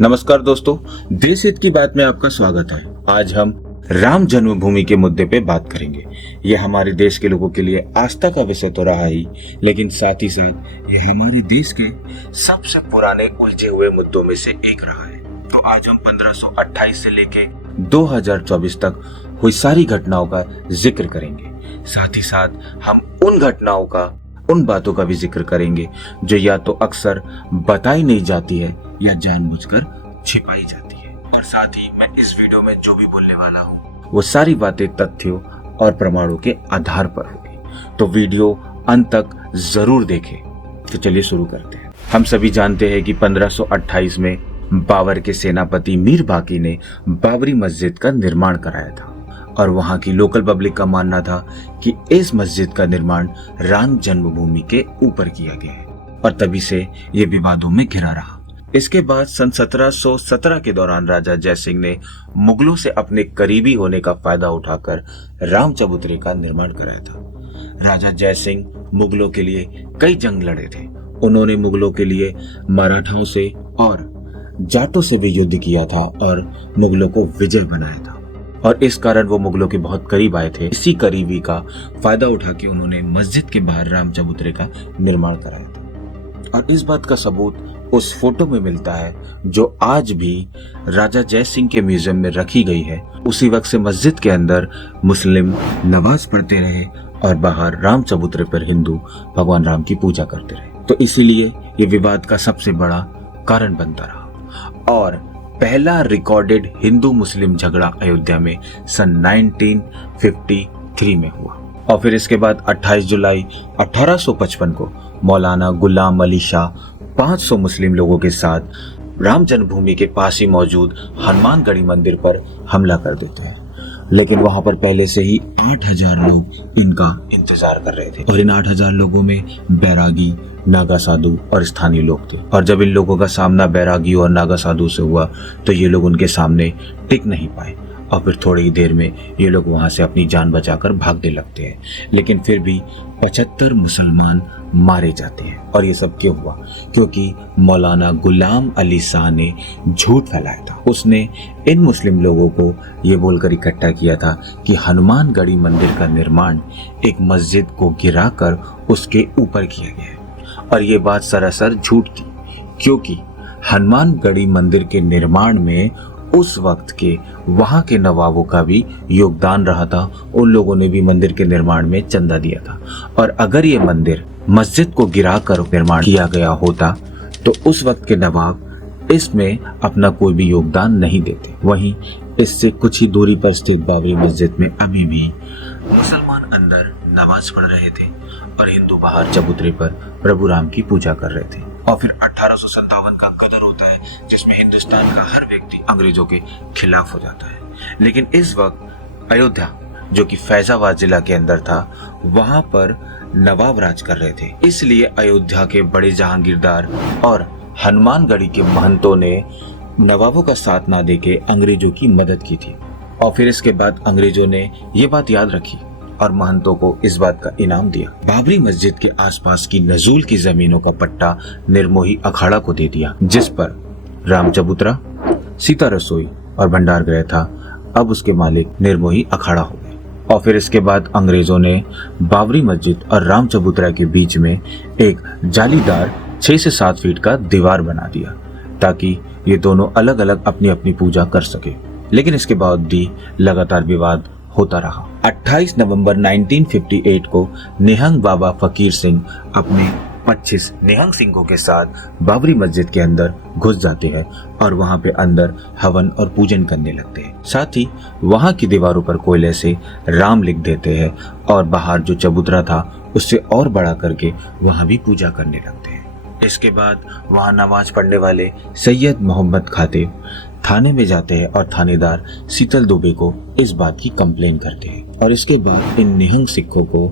नमस्कार दोस्तों, देश हित की बात में आपका स्वागत है। आज हम राम जन्मभूमि के मुद्दे पे बात करेंगे। यह हमारे देश के लोगों के लिए आस्था का विषय तो रहा ही, लेकिन साथ ही साथ यह हमारे देश के सबसे पुराने उलझे हुए मुद्दों में से एक रहा है। तो आज हम 1528 से लेके 2024 तक हुई सारी घटनाओं का जिक्र करेंगे। साथ ही साथ हम उन घटनाओं का, उन बातों का भी जिक्र करेंगे जो या तो अक्सर बताई नहीं जाती है या जानबूझकर छिपाई जाती है। और साथ ही मैं इस वीडियो में जो भी बोलने वाला हूँ वो सारी बातें तथ्यों और प्रमाणों के आधार पर होगी, तो वीडियो अंत तक जरूर देखें। तो चलिए शुरू करते हैं। हम सभी जानते हैं कि 1528 में बाबर के सेनापति मीर बाकी ने बाबरी मस्जिद का निर्माण कराया था और वहां की लोकल पब्लिक का मानना था कि इस मस्जिद का निर्माण राम जन्मभूमि के ऊपर किया गया है और तभी से ये विवादों में घिरा रहा। इसके बाद सन 1717 के दौरान राजा जयसिंह ने मुगलों से अपने करीबी होने का फायदा उठाकर राम चबूतरे का निर्माण कराया था। राजा जयसिंह मुगलों के लिए कई जंग लड़े थे। उन्होंने मुगलों के लिए मराठाओं से और जाटों से भी युद्ध किया था और मुगलों को विजय बनाया था और इस कारण वो मुगलों के बहुत करीब आए थे। इसी करीबी का फायदा उठा के उन्होंने मस्जिद के बाहर राम चबूतरे का निर्माण कराया था और इस बात का सबूत उस फोटो में मिलता है जो आज भी राजा जय सिंह के म्यूजियम में रखी गई है। उसी वक्त से मस्जिद के अंदर मुस्लिम नमाज पढ़ते रहे और बाहर राम चबूतरे पर हिंदू भगवान राम की पूजा करते रहे। तो इसीलिए ये विवाद का सबसे बड़ा कारण बनता रहा और पहला रिकॉर्डेड हिंदू मुस्लिम झगड़ा अयोध्या में सन 1953 में हुआ और फिर इसके बाद 28 जुलाई 1855 को मौलाना गुलाम अली शाह 500 मुस्लिम लोगों के साथ राम जन्मभूमि के पास ही मौजूद हनुमानगढ़ी मंदिर पर हमला कर देते हैं। लेकिन वहां पर पहले से ही 8000 लोग इनका इंतजार कर रहे थे और इन 8000 लोगों में बैरागी, नागा साधु और स्थानीय लोग थे। और जब इन लोगों का सामना बैरागी और नागा साधु से हुआ तो ये लोग उनके सामने टिक नहीं पाए और फिर थोड़ी ही देर में ये लोग वहां से अपनी जान बचाकर भागने लगते हैं। लेकिन फिर भी 75 मुसलमान मारे जाते हैं। और ये सब क्यों हुआ? क्योंकि मौलाना गुलाम अली शाह ने झूठ फैलाया था। उसने इन मुस्लिम लोगों को ये बोलकर इकट्ठा किया था कि हनुमानगढ़ी मंदिर का निर्माण एक मस्जिद को गिराकर उसके ऊपर किया गया है और ये बात सरासर झूठ थी, क्योंकि हनुमानगढ़ी मंदिर के निर्माण में उस वक्त के वहां के नवाबों का भी योगदान रहा था। उन लोगों ने भी मंदिर के निर्माण में चंदा दिया था और अगर ये मंदिर मस्जिद को गिराकर निर्माण किया गया होता तो उस वक्त के नवाब इसमें अपना कोई भी योगदान नहीं देते। वहीं इससे कुछ ही दूरी पर स्थित बाबरी मस्जिद में अभी भी मुसलमान अंदर नमाज पढ़ रहे थे और हिंदू बाहर चबूतरे पर प्रभु राम की पूजा कर रहे थे। और फिर 1857 का गदर होता है जिसमें हिंदुस्तान का हर व्यक्ति अंग्रेजों के खिलाफ हो जाता है। लेकिन इस वक्त अयोध्या, जो कि फैजाबाद जिला के अंदर था, वहां पर नवाब राज कर रहे थे। इसलिए अयोध्या के बड़े जहांगीरदार और हनुमानगढ़ी के महंतों ने नवाबों का साथ ना देके अंग्रेजों की मदद की थी। और फिर इसके बाद अंग्रेजों ने ये बात याद रखी और महंतों को इस बात का इनाम दिया। बाबरी मस्जिद के आसपास की नजूल की जमीनों का पट्टा निर्मोही अखाड़ा को दे दिया, जिस पर राम चबूतरा, सीता रसोई और भंडार गृह था। अब उसके मालिक निर्मोही अखाड़ा हो गए। और फिर इसके बाद अंग्रेजों ने बाबरी मस्जिद और राम चबूतरा के बीच में एक जालीदार 6 से 7 फीट का दीवार बना दिया ताकि ये दोनों अलग अलग अपनी अपनी पूजा कर सके। लेकिन इसके बाद भी लगातार विवाद होता रहा। 28 नवंबर 1958 को निहंग बाबा फकीर सिंह अपने 25 निहंग सिंहों के साथ बाबरी मस्जिद के अंदर घुस जाते हैं और वहां पे अंदर हवन और पूजन करने लगते हैं। साथ ही वहां की दीवारों पर कोयले से राम लिख देते हैं और बाहर जो चबूतरा था उससे और बड़ा करके वहां भी पूजा करने लगते हैं। इसके बाद वहां नमाज पढ़ने वाले सैयद मोहम्मद खातिब थाने में जाते हैं और थानेदार शीतल दुबे को इस बात की कंप्लेन करते हैं और इसके बाद इन निहंग सिखों को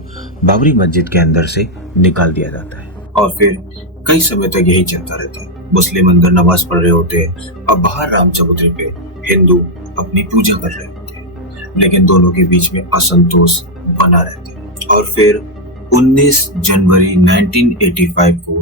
बाबरी मस्जिद के अंदर से निकाल दिया जाता है। और फिर कई समय तक यही चलता रहता है। मुस्लिम अंदर नमाज पढ़ रहे होते हैं और बाहर राम चबूतरे पे हिंदू अपनी पूजा कर रहे होते हैं, लेकिन दोनों के बीच में असंतोष बना रहता है। और फिर 19 जनवरी 1985 को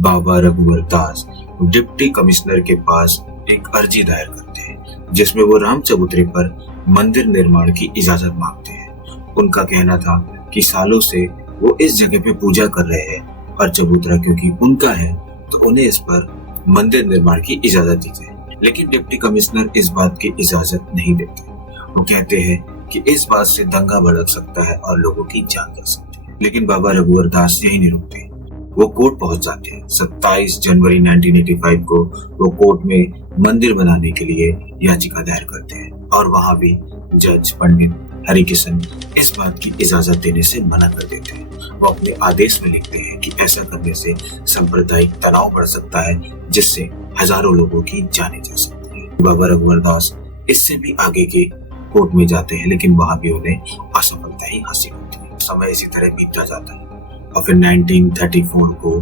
बाबा रघुवर दास डिप्टी कमिश्नर के पास एक अर्जी दायर करते हैं जिसमें वो राम चबूतरे पर मंदिर निर्माण की इजाजत मांगते हैं। उनका कहना था कि सालों से वो इस जगह पे पूजा कर रहे हैं और चबूतरा क्योंकि उनका है तो उन्हें इस पर मंदिर निर्माण की इजाजत दी जाए। लेकिन डिप्टी कमिश्नर इस बात की इजाजत नहीं देते। वो कहते हैं कि इस बात से दंगा भड़क सकता है और लोगों की जान जा सकती है। लेकिन बाबा रघुवर दास यही नहीं रुकते, वो कोर्ट पहुंच जाते हैं। 27 जनवरी 1985 को वो कोर्ट में मंदिर बनाने के लिए याचिका दायर करते हैं और वहां भी जज पंडित हरिकिशन इस बात की इजाजत देने से मना कर देते हैं। वो अपने आदेश में लिखते हैं कि ऐसा करने से सांप्रदायिक तनाव बढ़ सकता है जिससे हजारों लोगों की जानें जा सकती है। बाबा रघुवर दास इससे भी आगे के कोर्ट में जाते हैं लेकिन वहां भी उन्हें असफलता ही हासिल होती है। समय इसी तरह बीतता जाता है और फिर 1934 को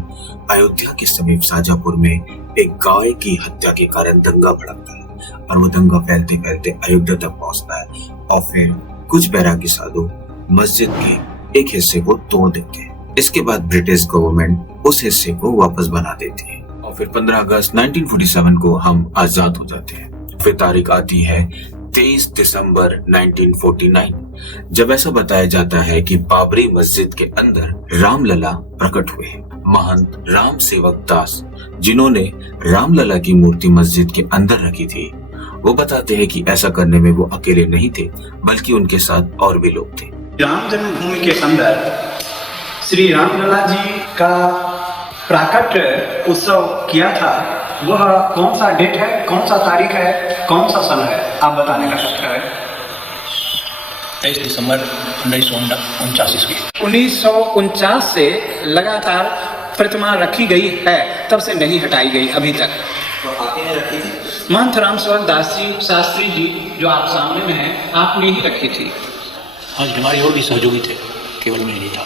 अयोध्या के समीप शाजापुर में एक गाय की हत्या के कारण दंगा भड़कता है और वो दंगा फैलते फैलते अयोध्या तक पहुंचता है और फिर कुछ बैरागी साधु मस्जिद के एक हिस्से को तोड़ देते हैं। इसके बाद ब्रिटिश गवर्नमेंट उस हिस्से को वापस बना देती है और फिर 15 अगस्त 1947 को हम आजाद हो जाते हैं। फिर तारीख आती है 23 दिसंबर 1949 जब ऐसा बताया जाता है कि बाबरी मस्जिद के अंदर रामलला प्रकट हुए। महंत राम सेवक दास जिन्होंने रामलला की मूर्ति मस्जिद के अंदर रखी थी, वो बताते हैं कि ऐसा करने में वो अकेले नहीं थे बल्कि उनके साथ और भी लोग थे। राम जन्मभूमि के अंदर श्री रामलला जी का प्राकट्य उत्सव किया था, वह कौन सा डेट है, कौन सा तारीख है, कौन सा सन है, आप बताने का सकते हैं। 23 दिसंबर 1949 ईस्वी। 1949 से लगातार प्रतिमा रखी गई है, तब से नहीं हटाई गई अभी तक। तो आपने रखी थी? महंत राम सेवक दास जी शास्त्री जी जो आप सामने में हैं, आपने ही रखी थी। हाँ, हमारे और भी सहयोगी थे, केवल मैं नहीं था।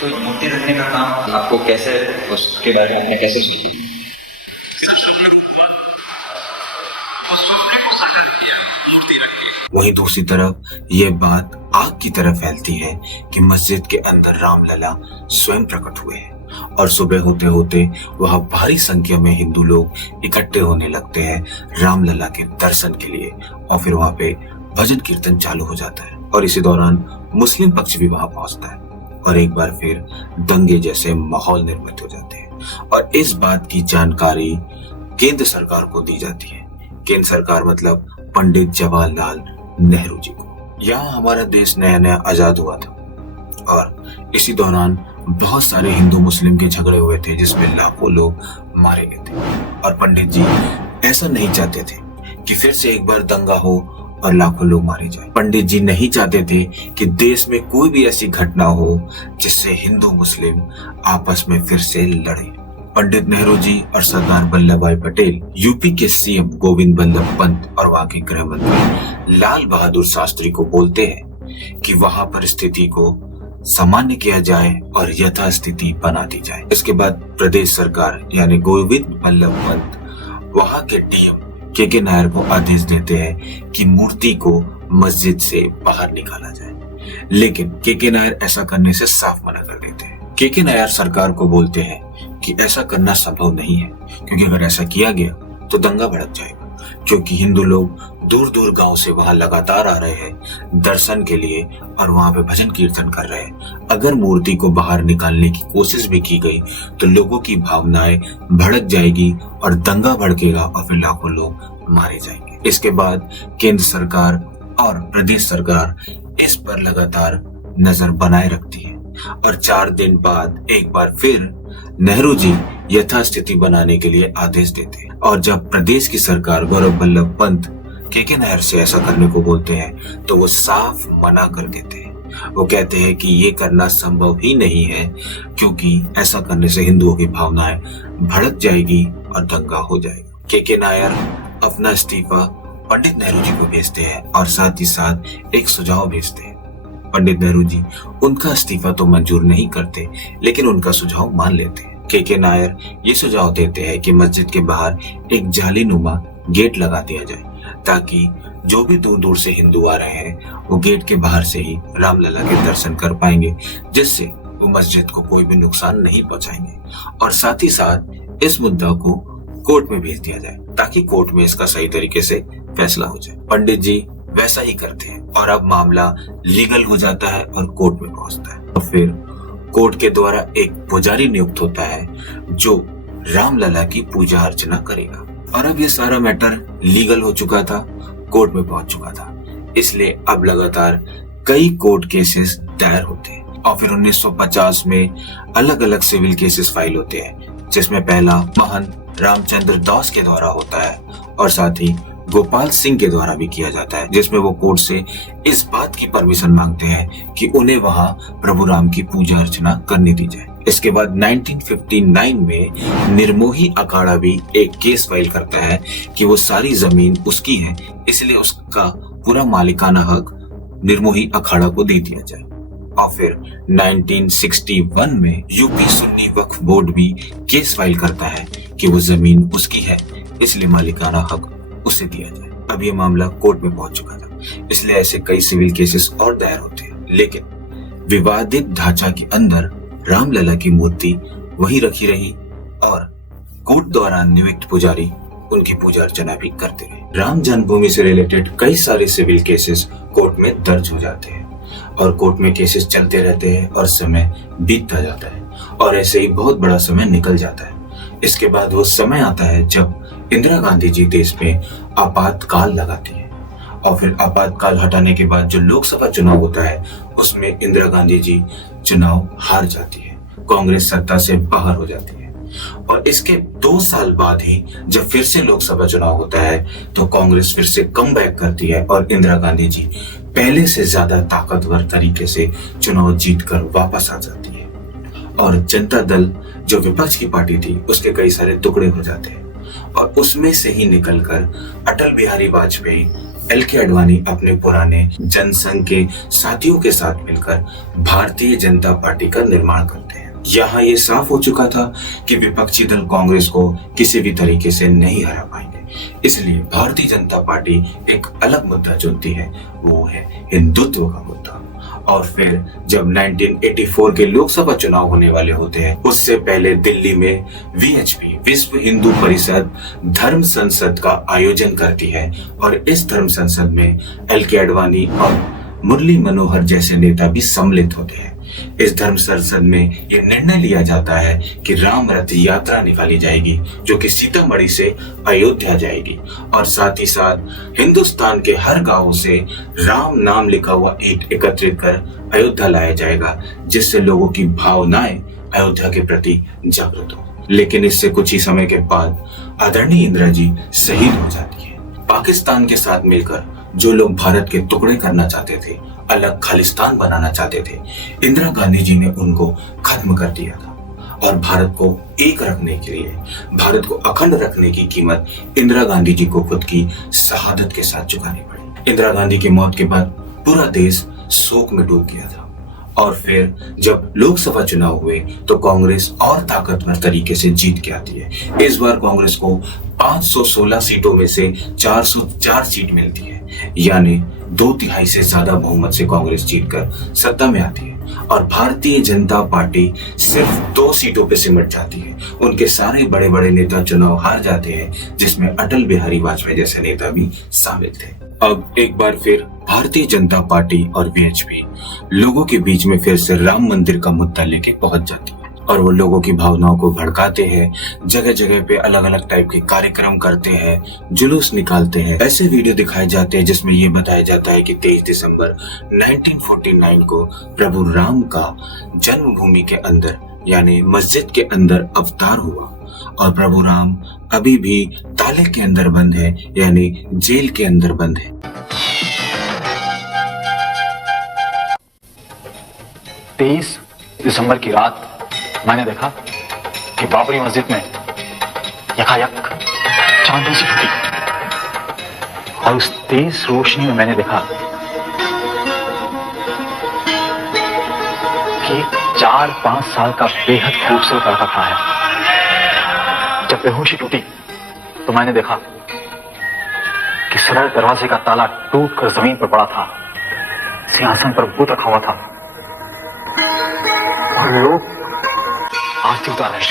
तो मूर्ति रखने का काम आपको कैसे, उसके बारे में आपने कैसे सोचा? वहीं दूसरी तरफ ये बात आग की तरह फैलती है कि मस्जिद के अंदर रामलला स्वयं प्रकट हुए हैं और सुबह होते होते वहां भारी संख्या में हिंदू लोग इकट्ठे होने लगते हैं रामलला के दर्शन के लिए और फिर वहां पे भजन कीर्तन चालू हो जाता है और इसी दौरान मुस्लिम पक्ष भी वहां पहुंचता है और एक बार फिर दंगे जैसे माहौल निर्मित हो जाते हैं और इस बात की जानकारी केंद्र सरकार को दी जाती है। केंद्र सरकार मतलब पंडित जवाहरलाल नेहरू जी को। यहाँ हमारा देश नया नया आजाद हुआ था और इसी दौरान बहुत सारे हिंदू मुस्लिम के झगड़े हुए थे जिसमें लाखों लोग मारे गए थे और पंडित जी ऐसा नहीं चाहते थे कि फिर से एक बार दंगा हो और लाखों लोग मारे जाए। पंडित जी नहीं चाहते थे कि देश में कोई भी ऐसी घटना हो जिससे हिंदू मुस्लिम आपस में फिर से लड़े। पंडित नेहरू जी और सरदार वल्लभ भाई पटेल, यूपी के सीएम गोविंद बल्लभ पंत और वहां के गृह मंत्री लाल बहादुर शास्त्री को बोलते हैं कि वहां पर स्थिति को सामान्य किया जाए और यथास्थिति बना दी जाए। इसके बाद प्रदेश सरकार यानी गोविंद बल्लभ पंत वहां के डीएम के नायर को आदेश देते हैं कि मूर्ति को मस्जिद से बाहर निकाला जाए, लेकिन के नायर ऐसा करने से साफ मना कर देते हैं। के नायर सरकार को बोलते हैं कि ऐसा करना संभव नहीं है क्योंकि अगर ऐसा किया गया तो दंगा भड़क जाएगा, क्योंकि हिंदू लोग दूर दूर गांव से वहां लगातार आ रहे हैं दर्शन के लिए और वहां पे भजन कीर्तन कर रहे हैं। अगर मूर्ति को बाहर निकालने की कोशिश भी की गई तो लोगों की भावनाएं भड़क जाएगी और दंगा भड़केगा और फिर लाखों लोग मारे जाएंगे। इसके बाद केंद्र सरकार और प्रदेश सरकार इस पर लगातार नजर बनाए रखती है और 4 दिन बाद एक बार फिर नेहरू जी यथास्थिति बनाने के लिए आदेश देते हैं और जब प्रदेश की सरकार गौरव वल्लभ पंत के नायर से ऐसा करने को बोलते हैं तो वो साफ मना कर देते हैं। वो कहते हैं कि ये करना संभव ही नहीं है क्योंकि ऐसा करने से हिंदुओं की भावनाएं भड़क जाएगी और दंगा हो जाएगा। के नायर अपना इस्तीफा पंडित नेहरू जी को भेजते हैं और साथ ही साथ एक सुझाव भेजते हैं। पंडित नेहरू जी उनका इस्तीफा तो मंजूर नहीं करते लेकिन उनका सुझाव मान लेते हैं। के नायर ये सुझाव देते हैं कि मस्जिद के बाहर एक जालीनुमा गेट लगा दिया जाए ताकि जो भी दूर दूर से हिंदू आ रहे हैं वो गेट के बाहर से ही रामलला के दर्शन कर पाएंगे, जिससे वो मस्जिद को कोई भी नुकसान नहीं पहुंचाएंगे। और साथ ही साथ इस मुद्दा को कोर्ट में भेज दिया जाए ताकि कोर्ट में इसका सही तरीके से फैसला हो जाए। पंडित जी वैसा ही करते हैं और अब मामला लीगल हो जाता है और कोर्ट में पहुंचता है। और फिर कोर्ट के द्वारा एक पुजारी नियुक्त होता है जो रामलला की पूजा अर्चना करेगा। और अब ये सारा मैटर लीगल हो चुका था, कोर्ट में पहुंच चुका था, इसलिए अब लगातार कई कोर्ट केसेस दायर होते हैं। और फिर 1950 में अलग अलग सिविल केसेस फाइल होते हैं, जिसमें पहला महंत रामचंद्र दास के द्वारा होता है और साथ ही गोपाल सिंह के द्वारा भी किया जाता है, जिसमें वो कोर्ट से इस बात की परमिशन मांगते हैं कि उन्हें वहां प्रभु राम की पूजा अर्चना करने दी जाए। इसके बाद 1959 में निर्मोही अखाड़ा भी एक केस फाइल करता है कि वो सारी जमीन उसकी है, इसलिए उसका पूरा मालिकाना हक निर्मोही अखाड़ा को दे दिया जाए। और फिर 1961 में यूपी सुन्नी वक्फ बोर्ड भी केस फाइल करता है कि वो जमीन उसकी है, इसलिए मालिकाना हक उसे दिया जाए। अब ये मामला कोर्ट में पहुंच चुका था, इसलिए ऐसे कई सिविल केसेस और दायर होते हैं। लेकिन विवादित ढांचा के अंदर रामलला की मूर्ति वही रखी रही और कोर्ट द्वारा नियुक्त पुजारी उनकी पूजा अर्चना भी करते रहे। राम जन्मभूमि से रिलेटेड कई सारे सिविल केसेस कोर्ट में दर्ज हो जाते हैं और कोर्ट में केसेस चलते रहते हैं और समय बीतता जाता है और ऐसे ही बहुत बड़ा समय निकल जाता है। इसके बाद वो समय आता है जब इंदिरा गांधी जी देश में आपातकाल लगाती है और फिर आपातकाल हटाने के बाद जो लोकसभा चुनाव होता है उसमें इंदिरा गांधी जी चुनाव हार जाती है, कांग्रेस सत्ता से बाहर हो जाती है। और इसके 2 साल बाद ही जब फिर से लोकसभा चुनाव होता है तो कांग्रेस फिर से कमबैक करती है और इंदिरा गांधी जी पहले से ज्यादा ताकतवर तरीके से चुनाव जीतकर वापस आ जाती है। और जनता दल जो विपक्ष की पार्टी थी उसके कई सारे टुकड़े हो जाते हैं और उसमें से ही निकलकर अटल बिहारी वाजपेयी, एल.के. आडवाणी अपने पुराने जनसंघ के साथियों के साथ मिलकर भारतीय जनता पार्टी का निर्माण करते हैं। यहाँ ये साफ हो चुका था कि विपक्षी दल कांग्रेस को किसी भी तरीके से नहीं हरा पाएंगे, इसलिए भारतीय जनता पार्टी एक अलग मुद्दा चुनती है, वो है हिंदुत्व का मुद्दा। और फिर जब 1984 के लोकसभा चुनाव होने वाले होते हैं उससे पहले दिल्ली में वीएचपी विश्व हिंदू परिषद धर्म संसद का आयोजन करती है और इस धर्म संसद में एल.के. आडवाणी और मुरली मनोहर जैसे नेता भी सम्मिलित होते हैं। इस धर्म संसद में यह निर्णय लिया जाता है कि राम रथ यात्रा निकाली जाएगी जो कि सीतामढ़ी से अयोध्या जाएगी और साथ ही साथ हिंदुस्तान के हर गांव से राम नाम लिखा हुआ ईंट एकत्रित कर अयोध्या लाया जाएगा, जिससे लोगों की भावनाएं अयोध्या के प्रति जागृत हो। लेकिन इससे कुछ ही समय के बाद आदरणीय इंदिरा जी शहीद हो जाती है। पाकिस्तान के साथ मिलकर जो लोग भारत के टुकड़े करना चाहते थे, अलग खालिस्तान बनाना चाहते थे, इंदिरा गांधी जी ने उनको खत्म कर दिया था और भारत को एक रखने के लिए, भारत को अखंड रखने की कीमत इंदिरा गांधी जी को खुद की शहादत के साथ चुकानी पड़ी। इंदिरा गांधी की मौत के बाद पूरा देश शोक में डूब गया था और फिर जब लोकसभा चुनाव हुए तो कांग्रेस और ताकतवर तरीके से जीत के आती है। इस बार कांग्रेस को 516 सीटों में से 404 सीट मिलती है, यानी 2/3 से ज्यादा बहुमत से कांग्रेस जीतकर सत्ता में आती है और भारतीय जनता पार्टी सिर्फ 2 सीटों पे सिमट जाती है। उनके सारे बड़े बड़े नेता चुनाव हार जाते हैं, जिसमें अटल बिहारी वाजपेयी जैसे नेता भी शामिल थे। अब एक बार फिर भारतीय जनता पार्टी और वीएचपी लोगों के बीच में फिर से राम मंदिर का मुद्दा लेके पहुंच जाती है और वो लोगों की भावनाओं को भड़काते हैं, जगह जगह पे अलग अलग टाइप के कार्यक्रम करते हैं, जुलूस निकालते हैं। ऐसे वीडियो दिखाए जाते हैं जिसमें ये बताया जाता है कि 23 दिसंबर 1949 को प्रभु राम का जन्मभूमि के अंदर यानी मस्जिद के अंदर अवतार हुआ और प्रभु राम अभी भी ताले के अंदर बंद है, यानी जेल के अंदर बंद है। 23 दिसंबर की रात मैंने देखा कि बाबरी मस्जिद में यकायक चांदनी सी फूटी और उस तेज रोशनी में मैंने देखा कि 4-5 साल का बेहद खूबसूरत लड़का खड़ा है। जब बेहोशी टूटी तो मैंने देखा कि सरल दरवाजे का ताला टूटकर जमीन पर पड़ा था, सिंहासन पर भूत रखा हुआ था और लोग आरती उतार रहे।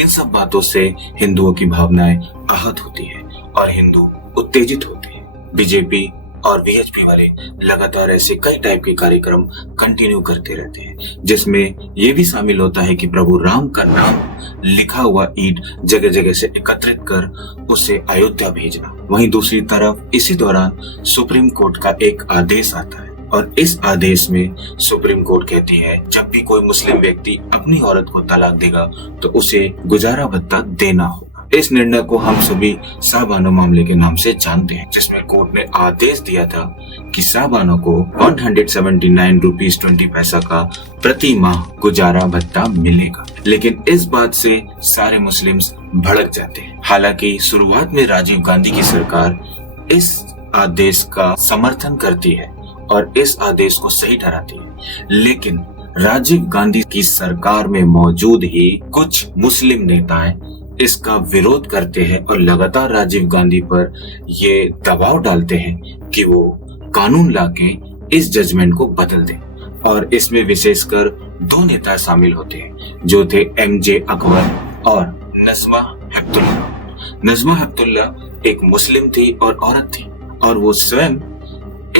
इन सब बातों से हिंदुओं की भावनाएं आहत होती है और हिंदू उत्तेजित होते हैं। बीजेपी और वीएचपी वाले लगातार ऐसे कई टाइप के कार्यक्रम कंटिन्यू करते रहते हैं, जिसमें यह भी शामिल होता है कि प्रभु राम का नाम लिखा हुआ ईंट जगह जगह से एकत्रित कर उसे अयोध्या भेजना। वहीं दूसरी तरफ इसी दौरान सुप्रीम कोर्ट का एक आदेश आता है और इस आदेश में सुप्रीम कोर्ट कहती है जब भी कोई मुस्लिम व्यक्ति अपनी औरत को तलाक देगा तो उसे गुजारा भत्ता देना होगा। इस निर्णय को हम सभी शाहबानो मामले के नाम से जानते हैं, जिसमें कोर्ट ने आदेश दिया था कि शाहबानो को 179 रुपीज 20 पैसा का प्रति माह गुजारा भत्ता मिलेगा। लेकिन इस बात से सारे मुस्लिम्स भड़क जाते हैं। हालांकि शुरुआत में राजीव गांधी की सरकार इस आदेश का समर्थन करती है और इस आदेश को सही ठहराती है, लेकिन राजीव गांधी की सरकार में मौजूद ही कुछ मुस्लिम नेताएं इसका विरोध करते हैं और लगातार राजीव गांधी पर ये दबाव डालते हैं कि वो कानून लाके इस जजमेंट को बदल दें। और इसमें विशेषकर दो नेता शामिल होते हैं जो थे एमजे अकबर और नजमा हेपतुल्ला। नजमा हेपतुल्ला एक मुस्लिम थी और औरत थी और वो स्वयं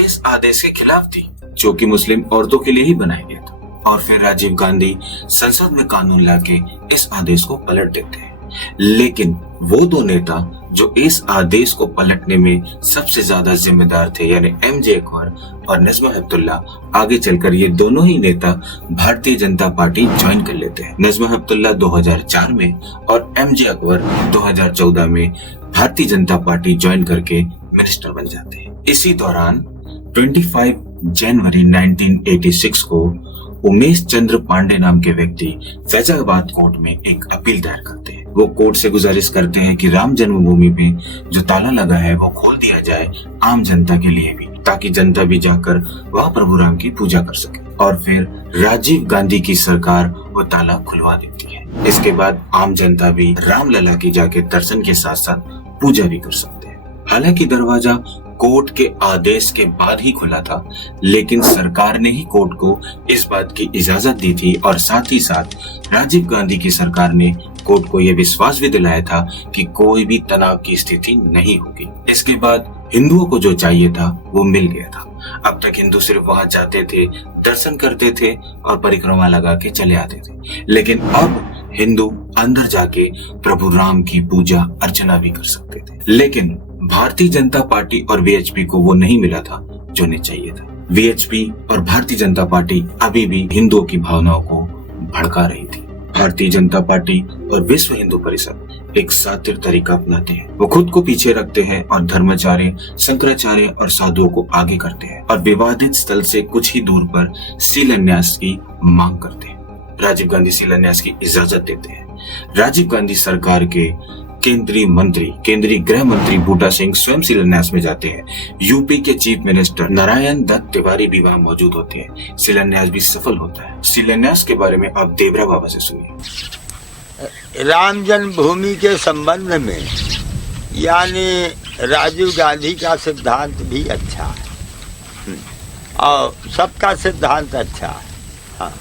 इस आदेश के खिलाफ थी जो कि मुस्लिम औरतों के लिए ही बनाया गया था। और फिर राजीव गांधी संसद में कानून लाके इस आदेश को पलट देते हैं। लेकिन वो दो नेता जो इस आदेश को पलटने में सबसे ज्यादा जिम्मेदार थे, यानी एमजे अकबर और नजमा हेपतुल्ला, आगे चलकर ये दोनों ही नेता भारतीय जनता पार्टी ज्वाइन कर लेते हैं। नजमा हेपतुल्ला 2004 में और एमजे अकबर 2014 में भारतीय जनता पार्टी ज्वाइन करके मिनिस्टर बन जाते हैं। इसी दौरान 25 जनवरी 1986 को उमेश चंद्र पांडे नाम के व्यक्ति फैजाबाद कोर्ट में एक अपील दायर करते हैं। वो कोर्ट से गुजारिश करते हैं कि राम जन्मभूमि पे जो ताला लगा है वो खोल दिया जाए आम जनता के लिए भी, ताकि जनता भी जाकर वह प्रभु राम की पूजा कर सके। और फिर राजीव गांधी की सरकार वो ताला खुलवा देती है। इसके बाद आम जनता भी रामलला की जाके दर्शन के साथ साथ पूजा भी कर सकते हैं। हालांकि दरवाजा कोर्ट के आदेश के बाद ही खुला था, लेकिन सरकार ने ही कोर्ट को इस बात की इजाजत दी थी और साथ ही साथ राजीव गांधी की सरकार ने कोर्ट को यह विश्वास भी दिलाया था कि कोई भी तनाव की स्थिति नहीं होगी। इसके बाद हिंदुओं को जो चाहिए था वो मिल गया था। अब तक हिंदू सिर्फ वहां जाते थे, दर्शन करते थे और परिक्रमा लगा के चले आते थे, लेकिन अब हिंदू अंदर जाके प्रभु राम की पूजा अर्चना भी कर सकते थे। लेकिन भारतीय जनता पार्टी और वीएचपी को वो नहीं मिला था जो उन्हें चाहिए था। वीएचपी और भारतीय जनता पार्टी अभी भी हिंदुओं की भावनाओं को भड़का रही थी। भारतीय जनता पार्टी और विश्व हिंदू परिषद एक सातिर तरीका अपनाते हैं। वो खुद को पीछे रखते हैं और धर्माचार्य, शंकराचार्य और साधुओं को आगे करते हैं और विवादित स्थल से कुछ ही दूर पर शिलान्यास की मांग करते हैं। राजीव गांधी शिलान्यास की इजाजत देते हैं। राजीव गांधी सरकार के केंद्रीय गृह मंत्री बूटा सिंह स्वयं शिलान्यास में जाते हैं। यूपी के चीफ मिनिस्टर नारायण दत्त तिवारी भी वहां मौजूद होते हैं। शिलान्यास भी सफल होता है। शिलान्यास के बारे में आप देवरा बाबा से सुनिए। राम जन्मभूमि के संबंध में यानी राजीव गांधी का सिद्धांत भी अच्छा है और सबका सिद्धांत अच्छा है। हाँ।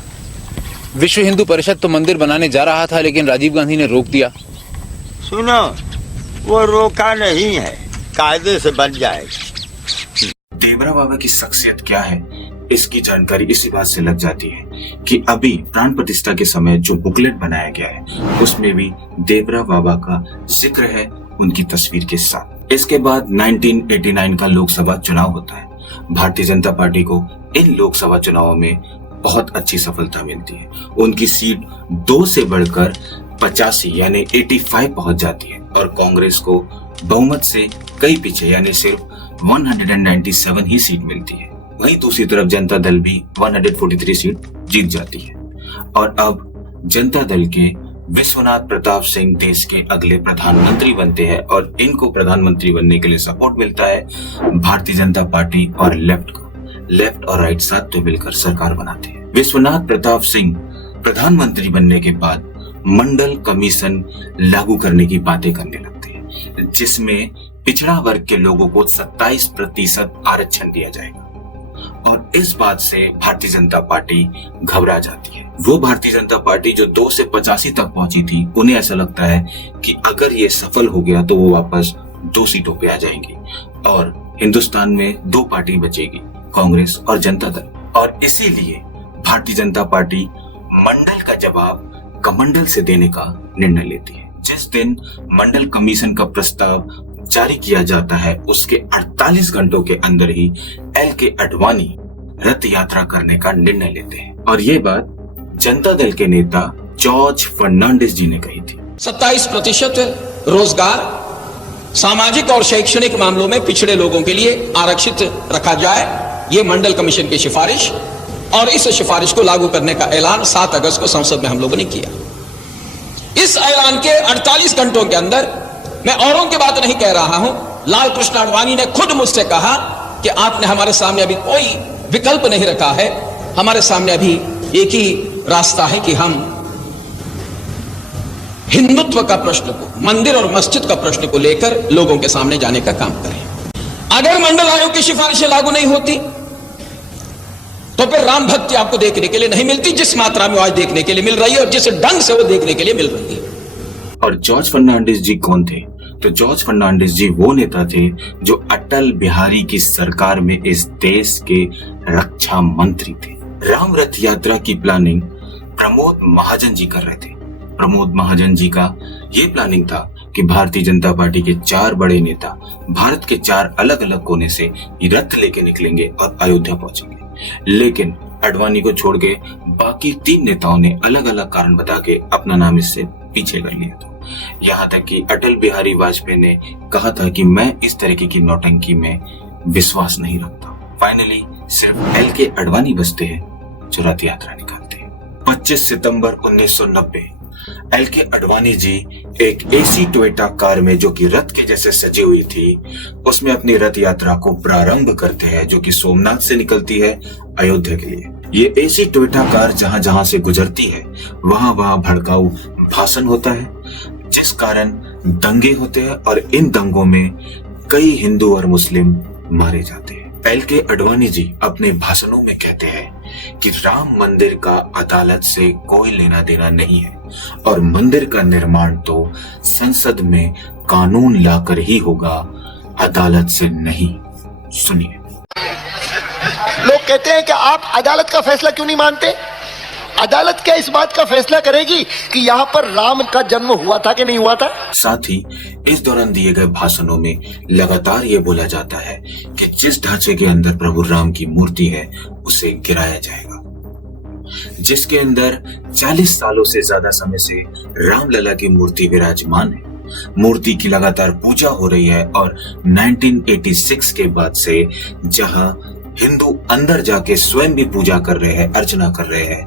विश्व हिंदू परिषद तो मंदिर बनाने जा रहा था, लेकिन राजीव गांधी ने रोक दिया। सुनो, वो रोका नहीं है, कायदे से बन जाएगा। देवरा बाबा की शख्सियत क्या है इसकी जानकारी इसी बात से लग जाती है कि अभी प्राण प्रतिष्ठा के समय जो बुकलेट बनाया गया है उसमें भी देवरा बाबा का जिक्र है उनकी तस्वीर के साथ। इसके बाद 1989 का लोकसभा चुनाव होता है। भारतीय जनता पार्टी को इन लोकसभा चुनावों में बहुत अच्छी सफलता मिलती है। उनकी सीट 2 से बढ़कर 85 यानी 85 पहुंच जाती है और कांग्रेस को बहुमत से कई पीछे यानी सिर्फ 197 ही सीट मिलती है। वहीं दूसरी तरफ जनता दल भी 143 सीट जीत जाती है। और अब जनता दल के विश्वनाथ प्रताप सिंह देश के अगले प्रधानमंत्री बनते हैं और इनको प्रधानमंत्री बनने के लिए सपोर्ट मिलता है भारतीय जनता पार्टी और लेफ्ट और राइट साथ मिलकर सरकार बनाते हैं। विश्वनाथ प्रताप सिंह प्रधानमंत्री बनने के बाद मंडल कमीशन लागू करने की बातें करने लगते हैं, जिसमें पिछड़ा वर्ग के लोगों को 27% आरक्षण दिया जाएगा और इस बात से भारतीय जनता पार्टी घबरा जाती है। वो भारतीय जनता पार्टी जो 2 से 85 तक पहुंची थी, उन्हें ऐसा लगता है कि अगर ये सफल हो गया तो वो वापस 2 सीटों पे आ जाएंगे और हिंदुस्तान में 2 पार्टी बचेगी, कांग्रेस और जनता दल। और इसीलिए भारतीय जनता पार्टी मंडल का जवाब कमंडल से देने का निर्णय लेती है। जिस दिन मंडल कमीशन का प्रस्ताव जारी किया जाता है, उसके 48 घंटों के अंदर ही एल.के. आडवाणी रथ यात्रा करने का निर्णय लेते हैं। और ये बात जनता दल के नेता जॉर्ज फर्नांडिस जी ने कही थी। 27% रोजगार सामाजिक और शैक्षणिक मामलों में पिछड़े लोगों के लिए आरक्षित रखा जाए, ये मंडल कमीशन की सिफारिश, और इस सिफारिश को लागू करने का ऐलान 7 अगस्त को संसद में हम लोगों ने किया। इस ऐलान के 48 घंटों के अंदर, मैं औरों की बात नहीं कह रहा हूं, लाल कृष्ण आडवाणी ने खुद मुझसे कहा कि आपने हमारे सामने अभी कोई विकल्प नहीं रखा है, हमारे सामने अभी एक ही रास्ता है कि हम हिंदुत्व का प्रश्न को, मंदिर और मस्जिद का प्रश्न को लेकर लोगों के सामने जाने का काम करें। अगर मंडल आयोग की सिफारिशें लागू नहीं होती तो फिर राम भक्ति आपको देखने के लिए नहीं मिलती, जिस मात्रा में आज देखने के लिए मिल रही है और जिस ढंग से वो देखने के लिए मिल रही है। और जॉर्ज फर्नांडिस जी कौन थे? तो जॉर्ज फर्नांडिस जी वो नेता थे जो अटल बिहारी की सरकार में इस देश के रक्षा मंत्री थे। राम रथ यात्रा की प्लानिंग प्रमोद महाजन जी कर रहे थे। प्रमोद महाजन जी का ये प्लानिंग था कि भारतीय जनता पार्टी के 4 बड़े नेता भारत के 4 अलग अलग कोने से रथ लेके निकलेंगे और अयोध्या पहुंचेंगे। लेकिन आडवाणी को छोड़ के बाकी 3 नेताओं ने अलग अलग कारण बता के अपना नाम इससे पीछे कर लिया था। यहाँ तक कि अटल बिहारी वाजपेयी ने कहा था कि मैं इस तरीके की नौटंकी में विश्वास नहीं रखता। फाइनली सिर्फ एल.के. आडवाणी बचते हैं जो रथ यात्रा निकालते हैं। 25 सितंबर 1990 एल.के. आडवाणी जी एक एसी टोयोटा कार में, जो कि रथ के जैसे सजी हुई थी, उसमें अपनी रथ यात्रा को प्रारंभ करते हैं, जो कि सोमनाथ से निकलती है अयोध्या के लिए। ये एसी टोयोटा कार जहां जहां से गुजरती है वहां वहां भड़काऊ भाषण होता है, जिस कारण दंगे होते हैं और इन दंगों में कई हिंदू और मुस्लिम मारे जाते हैं। एल.के. आडवाणी जी अपने भाषणों में कहते हैं कि राम मंदिर का अदालत से कोई लेना देना नहीं है और मंदिर का निर्माण तो संसद में कानून लाकर ही होगा, अदालत से नहीं। सुनिए। लोग कहते हैं कि आप अदालत का फैसला क्यों नहीं मानते? अदालत क्या इस बात का फैसला करेगी कि यहाँ पर राम का जन्म हुआ था कि नहीं हुआ था? साथ ही इस दौरान दिए गए भाषणों में लगातार ये बोला जाता है कि जिस ढांचे के अंदर प्रभु राम की मूर्ति है उसे गिराया जाएगा। जिसके अंदर 40 सालों से ज्यादा समय से रामलला की मूर्ति विराजमान है। मूर्ति की लगातार पूजा हो रही है और 1986 के बाद से जहां हिंदू अंदर जाके स्वयं भी पूजा कर रहे हैं, अर्चना कर रहे हैं,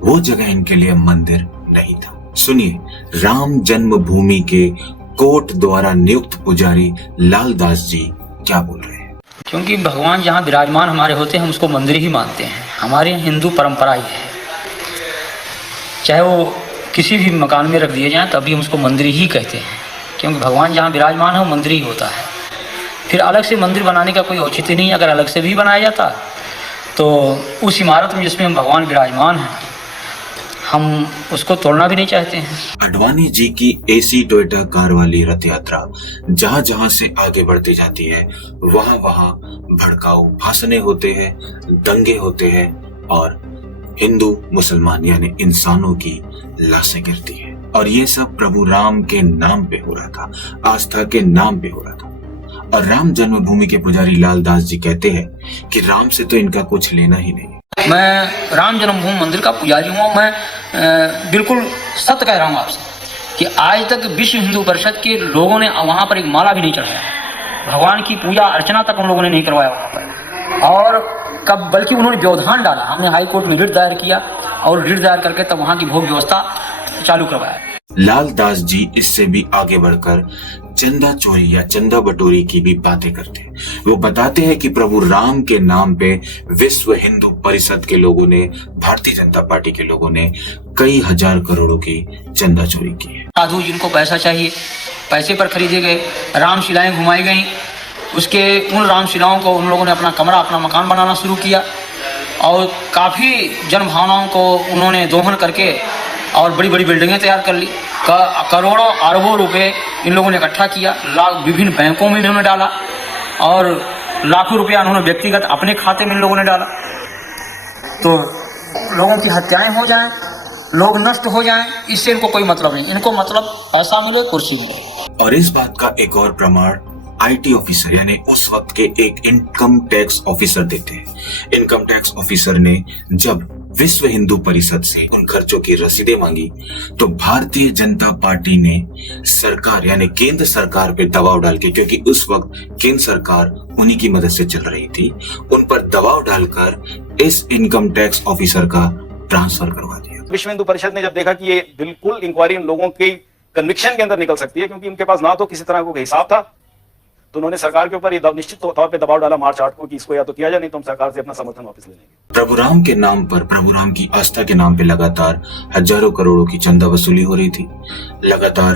वो जगह इनके लिए मंदिर नहीं था। सुनिए राम जन्मभूमि के कोर्ट द्वारा नियुक्त पुजारी लालदास जी क्या बोल रहे हैं। क्योंकि भगवान जहाँ विराजमान हमारे होते हैं हम उसको मंदिर ही मानते हैं। हमारे यहाँ हिंदू परंपरा ही है, चाहे वो किसी भी मकान में रख दिए जाएं तभी हम उसको मंदिर ही कहते हैं, क्योंकि भगवान जहाँ विराजमान है वो मंदिर ही होता है। फिर अलग से मंदिर बनाने का कोई औचित्य नहीं। अगर अलग से भी बनाया जाता तो उस इमारत में जिसमें भगवान विराजमान हैं हम उसको तोड़ना भी नहीं चाहते हैं। आडवाणी जी की एसी टोयोटा कार वाली रथ यात्रा जहां जहां से आगे बढ़ती जाती है वहां वहां भड़काऊ भाषणें होते हैं, दंगे होते हैं और हिंदू मुसलमान यानी इंसानों की लाशें गिरती है। और ये सब प्रभु राम के नाम पे हो रहा था, आस्था के नाम पे हो रहा था। और राम जन्मभूमि के पुजारी लालदास जी कहते हैं कि राम से तो इनका कुछ लेना ही नहीं। मैं राम जन्मभूमि मंदिर का पुजारी हूँ। मैं बिल्कुल सत्य कह रहा हूँ आपसे कि आज तक विश्व हिंदू परिषद के लोगों ने वहाँ पर एक माला भी नहीं चढ़ाया, भगवान की पूजा अर्चना तक उन लोगों ने नहीं करवाया वहाँ पर। और कब बल्कि उन्होंने व्यवधान डाला। हमने हाई कोर्ट में रिट दायर किया और रिट दायर करके तब वहाँ की भोग व्यवस्था चालू करवाया। लालदास जी इससे भी आगे बढ़कर चंदा चोरी या चंदा बटोरी की भी बातें करते हैं। वो बताते हैं कि प्रभु राम के नाम पे विश्व हिंदू परिषद के लोगों ने, भारतीय जनता पार्टी के लोगों ने कई हजार करोड़ों की चंदा चोरी की है। साधु जिनको पैसा चाहिए पैसे पर खरीदे गए, रामशिलाएं घुमाई गई उसके उन रामशिलाओं को उन लोगों ने अपना कमरा, अपना मकान बनाना शुरू किया और काफ़ी जनभावनाओं को उन्होंने दोहन करके और बड़ी बड़ी बिल्डिंगें तैयार कर ली। करोड़ों अरबों रुपए इन लोगों ने इकट्ठा किया, विभिन्न बैंकों में इन्होंने डाला और लाखों रुपया उन्होंने व्यक्तिगत अपने खाते में इन लोगों ने डाला। तो लोगों की हत्याएं हो जाएं, लोग नष्ट हो जाएं, इससे इनको कोई मतलब नहीं। इनको मतलब पैसा मिले, कुर्सी मिले। और इस बात का एक और प्रमाण आईटी ऑफिसर यानी उस वक्त के एक इनकम टैक्स ऑफिसर देते हैं। इनकम टैक्स ऑफिसर ने जब विश्व हिंदू परिषद से उन खर्चों की रसीदें मांगी तो भारतीय जनता पार्टी ने सरकार यानी केंद्र सरकार पे दबाव डाल के, क्योंकि उस वक्त केंद्र सरकार उन्हीं की मदद से चल रही थी, उन पर दबाव डालकर इस इनकम टैक्स ऑफिसर का ट्रांसफर करवा दिया। विश्व हिंदू परिषद ने जब देखा कि ये बिल्कुल इंक्वायरी इन लोगों की कन्विक्शन के अंदर निकल सकती है, क्योंकि उनके पास ना तो किसी तरह का हिसाब था, तो उन्होंने सरकार के ऊपर ये निश्चित तौर पे दबाव डाला मार्च 8 को कि इसको या तो किया जाए, नहीं तो हम सरकार से अपना समर्थन वापस ले लेंगे। प्रभुराम के नाम पर, प्रभुराम की आस्था के नाम पे लगातार हजारों करोड़ों की चंदा वसूली हो रही थी, लगातार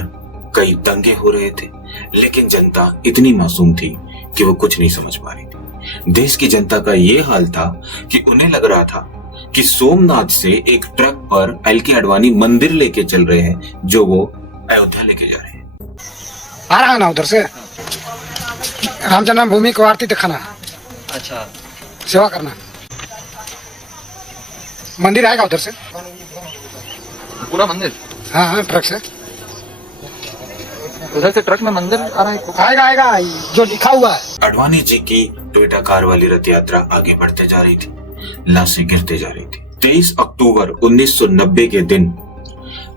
कई दंगे हो रहे थे, लेकिन जनता इतनी मासूम थी कि वो कुछ नहीं समझ पा रही थी। देश की जनता का ये हाल था कि उन्हें लग रहा था कि सोमनाथ से एक ट्रक पर एलके आडवाणी मंदिर लेके चल रहे हैं, जो वो अयोध्या लेके जा रहे हैं। आ रहा ना उधर से राम जन्मभूमि को आरती दिखाना, अच्छा, सेवा करना, मंदिर आएगा उधर से, पूरा मंदिर? हाँ हाँ, ट्रक से उधर से ट्रक में मंदिर आ रहा है? आएगा आएगा, जो लिखा हुआ है। आडवाणी जी की टोयोटा कार वाली रथ यात्रा आगे बढ़ते जा रही थी, लाशें गिरते जा रही थी। 23 अक्टूबर 1990 के दिन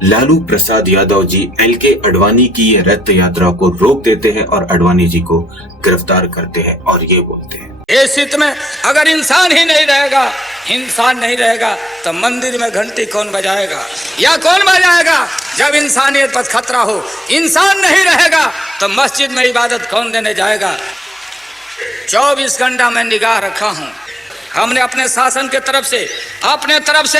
लालू प्रसाद यादव जी एलके आडवाणी की ये रथ यात्रा को रोक देते हैं और आडवाणी जी को गिरफ्तार करते हैं और ये बोलते हैं, इस हित में अगर इंसान ही नहीं रहेगा, इंसान नहीं रहेगा तो मंदिर में घंटी कौन बजाएगा या कौन बजाएगा? जब इंसानियत पर खतरा हो, इंसान नहीं रहेगा तो मस्जिद में इबादत कौन देने जाएगा? 24 घंटा मैं निगाह रखा हूँ। हमने अपने शासन के तरफ से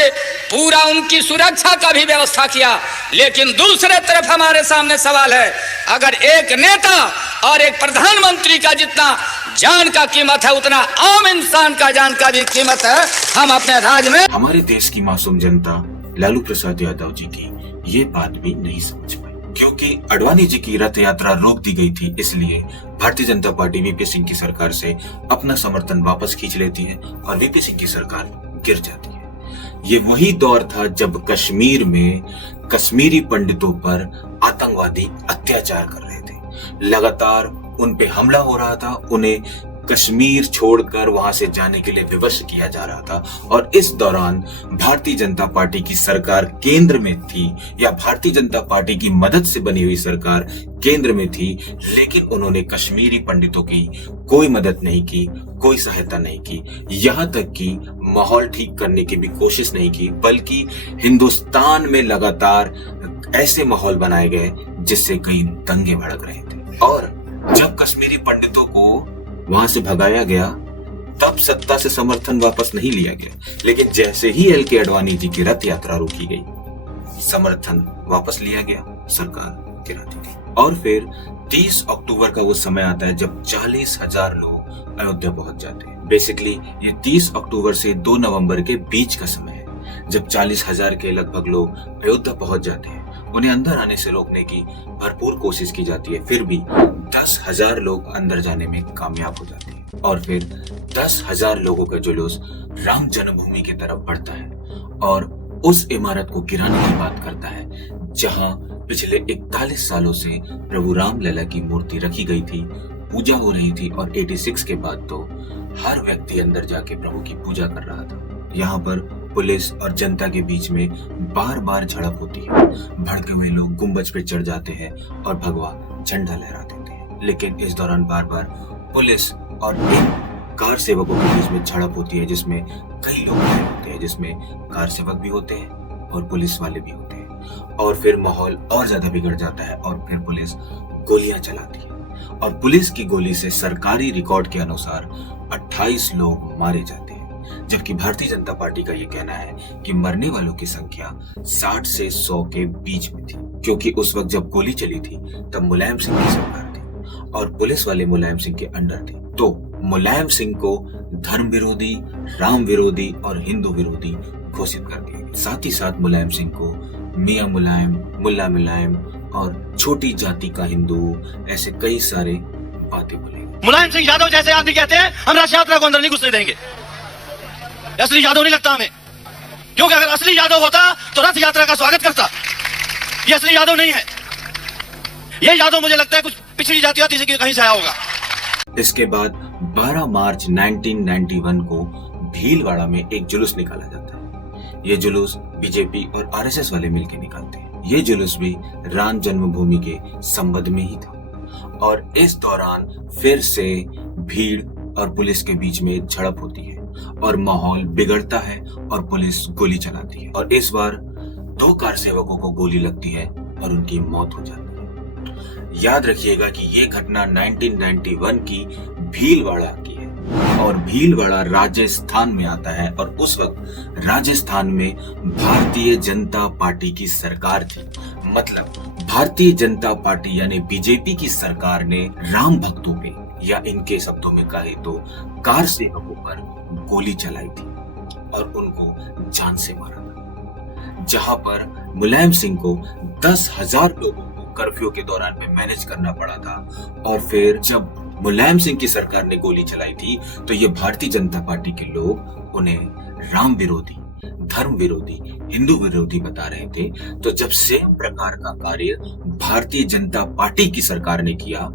पूरा उनकी सुरक्षा का भी व्यवस्था किया, लेकिन दूसरे तरफ हमारे सामने सवाल है, अगर एक नेता और एक प्रधानमंत्री का जितना जान का कीमत है उतना आम इंसान का जान का भी कीमत है। हम अपने राज्य में, हमारे देश की मासूम जनता लालू प्रसाद यादव जी की ये बात भी नहीं समझ पाई, क्योंकि आडवाणी जी की रथ यात्रा रोक दी गई थी। इसलिए भारतीय जनता पार्टी वीपी सिंह की सरकार से अपना समर्थन वापस खींच लेती है और वीपी सिंह की सरकार गिर जाती है। ये वही दौर था जब कश्मीर में कश्मीरी पंडितों पर आतंकवादी अत्याचार कर रहे थे, लगातार उन पे हमला हो रहा था, उन्हें कश्मीर छोड़कर वहां से जाने के लिए विवश किया जा रहा था। और इस दौरान भारतीय जनता पार्टी की सरकार केंद्र में थी, या भारतीय जनता पार्टी की मदद से बनी हुई सरकार केंद्र में थी, लेकिन उन्होंने कश्मीरी पंडितों की कोई मदद नहीं की, कोई सहायता नहीं की, यहाँ तक कि माहौल ठीक करने की भी कोशिश नहीं की, बल्कि हिंदुस्तान में लगातार ऐसे माहौल बनाए गए जिससे कई दंगे भड़क रहे थे। और जब कश्मीरी पंडितों को वहां से भगाया गया तब सत्ता से समर्थन वापस नहीं लिया गया, लेकिन जैसे ही एलके आडवाणी जी की रथ यात्रा रोकी गई, समर्थन वापस लिया गया, सरकार गिरा दी गई। और फिर 30 अक्टूबर का वो समय आता है जब 40,000 लोग अयोध्या पहुंच जाते हैं। बेसिकली ये 30 अक्टूबर से 2 नवंबर के बीच का समय है, जब 40,000 के लगभग लोग अयोध्या पहुंच जाते हैं। उन्हें अंदर आने से रोकने की भरपूर कोशिश की जाती है, फिर भी 10,000 लोग अंदर जाने में कामयाब हो जाते हैं। और फिर 10,000 लोगों का जुलूस राम जन्मभूमि की तरफ बढ़ता है और उस इमारत को गिराने की बात करता है जहां पिछले 41 सालों से प्रभु राम लला की मूर्ति रखी गई थी, पूजा हो रही थी। और 86 के बाद तो हर व्यक्ति अंदर जाके प्रभु की पूजा कर रहा था। यहाँ पर पुलिस और जनता के बीच में बार बार झड़प होती है, भड़के हुए लोग गुंबज पे चढ़ जाते हैं और भगवा झंडा लहरा देते हैं। लेकिन इस दौरान बार बार पुलिस और इन कार सेवकों के बीच में झड़प होती है, जिसमें कई लोग घायल होते हैं, जिसमें कार सेवक भी होते हैं और पुलिस वाले भी होते हैं। और फिर माहौल और ज्यादा बिगड़ जाता है और फिर पुलिस गोलियां चलाती है और पुलिस की गोली से सरकारी रिकॉर्ड के अनुसार 28 लोग मारे जाते हैं, जबकि भारतीय जनता पार्टी का ये कहना है कि मरने वालों की संख्या 60 से 100 के बीच में थी, क्योंकि उस वक्त जब गोली चली थी तब मुलायम सिंह की सरकार थी। और पुलिस वाले मुलायम सिंह के अंडर थे। तो मुलायम सिंह को धर्म विरोधी, राम विरोधी और हिंदू विरोधी घोषित कर दिया। साथ ही साथ मुलायम सिंह को मियां मुलायम, मुल्ला मुलायम और छोटी जाति का हिंदू, ऐसे कई सारे बातें बोले। मुलायम सिंह यादव जैसे आदमी कहते हैं हम रथ यात्रा को अंदर नहीं घुसने देंगे। असली यादव नहीं लगता हमें, क्योंकि अगर असली यादव होता तो रथ यात्रा का स्वागत करता। ये असली यादव नहीं है, ये यादव मुझे लगता है कुछ पिछड़ी जाति वाति से कहीं से आया होगा। इसके बाद 12 मार्च 1991 को भीलवाड़ा में एक जुलूस निकाला जाता है। ये जुलूस बीजेपी और आरएसएस वाले मिलकर निकालते हैं। ये जुलूस भी राम जन्मभूमि के संबंध में ही था और इस दौरान फिर से भीड़ और पुलिस के बीच में झड़प होती है और माहौल बिगड़ता है और पुलिस गोली चलाती है और इस बार 2 कार सेवकों को गोली लगती है और उनकी मौत हो जाती है। याद रखिएगा कि ये घटना 1991 की भीलवाड़ा की है और भीलवाड़ा राजस्थान में आता है और उस वक्त राजस्थान में भारतीय जनता पार्टी की सरकार थी। मतलब भारतीय जनता पार्टी यानी बीजेपी की सरकार ने राम भक्तों पे, या इनके शब्दों में कहे तो कार सेवकों पर गोली चलाई थी और उनको जान से मारा था। जहां पर मुलायम सिंह को 10,000 लोगों को कर्फ्यू के दौरान में मैनेज करना पड़ा था और फिर जब मुलायम सिंह की सरकार ने गोली चलाई थी तो ये भारतीय जनता पार्टी के लोग उन्हें राम विरोधी, धर्म विरोधी, हिंदू विरोधी बता रहे थे। तो जब सेम प्रकार का कार्य भारतीय जनता पार्टी की सरकार ने किया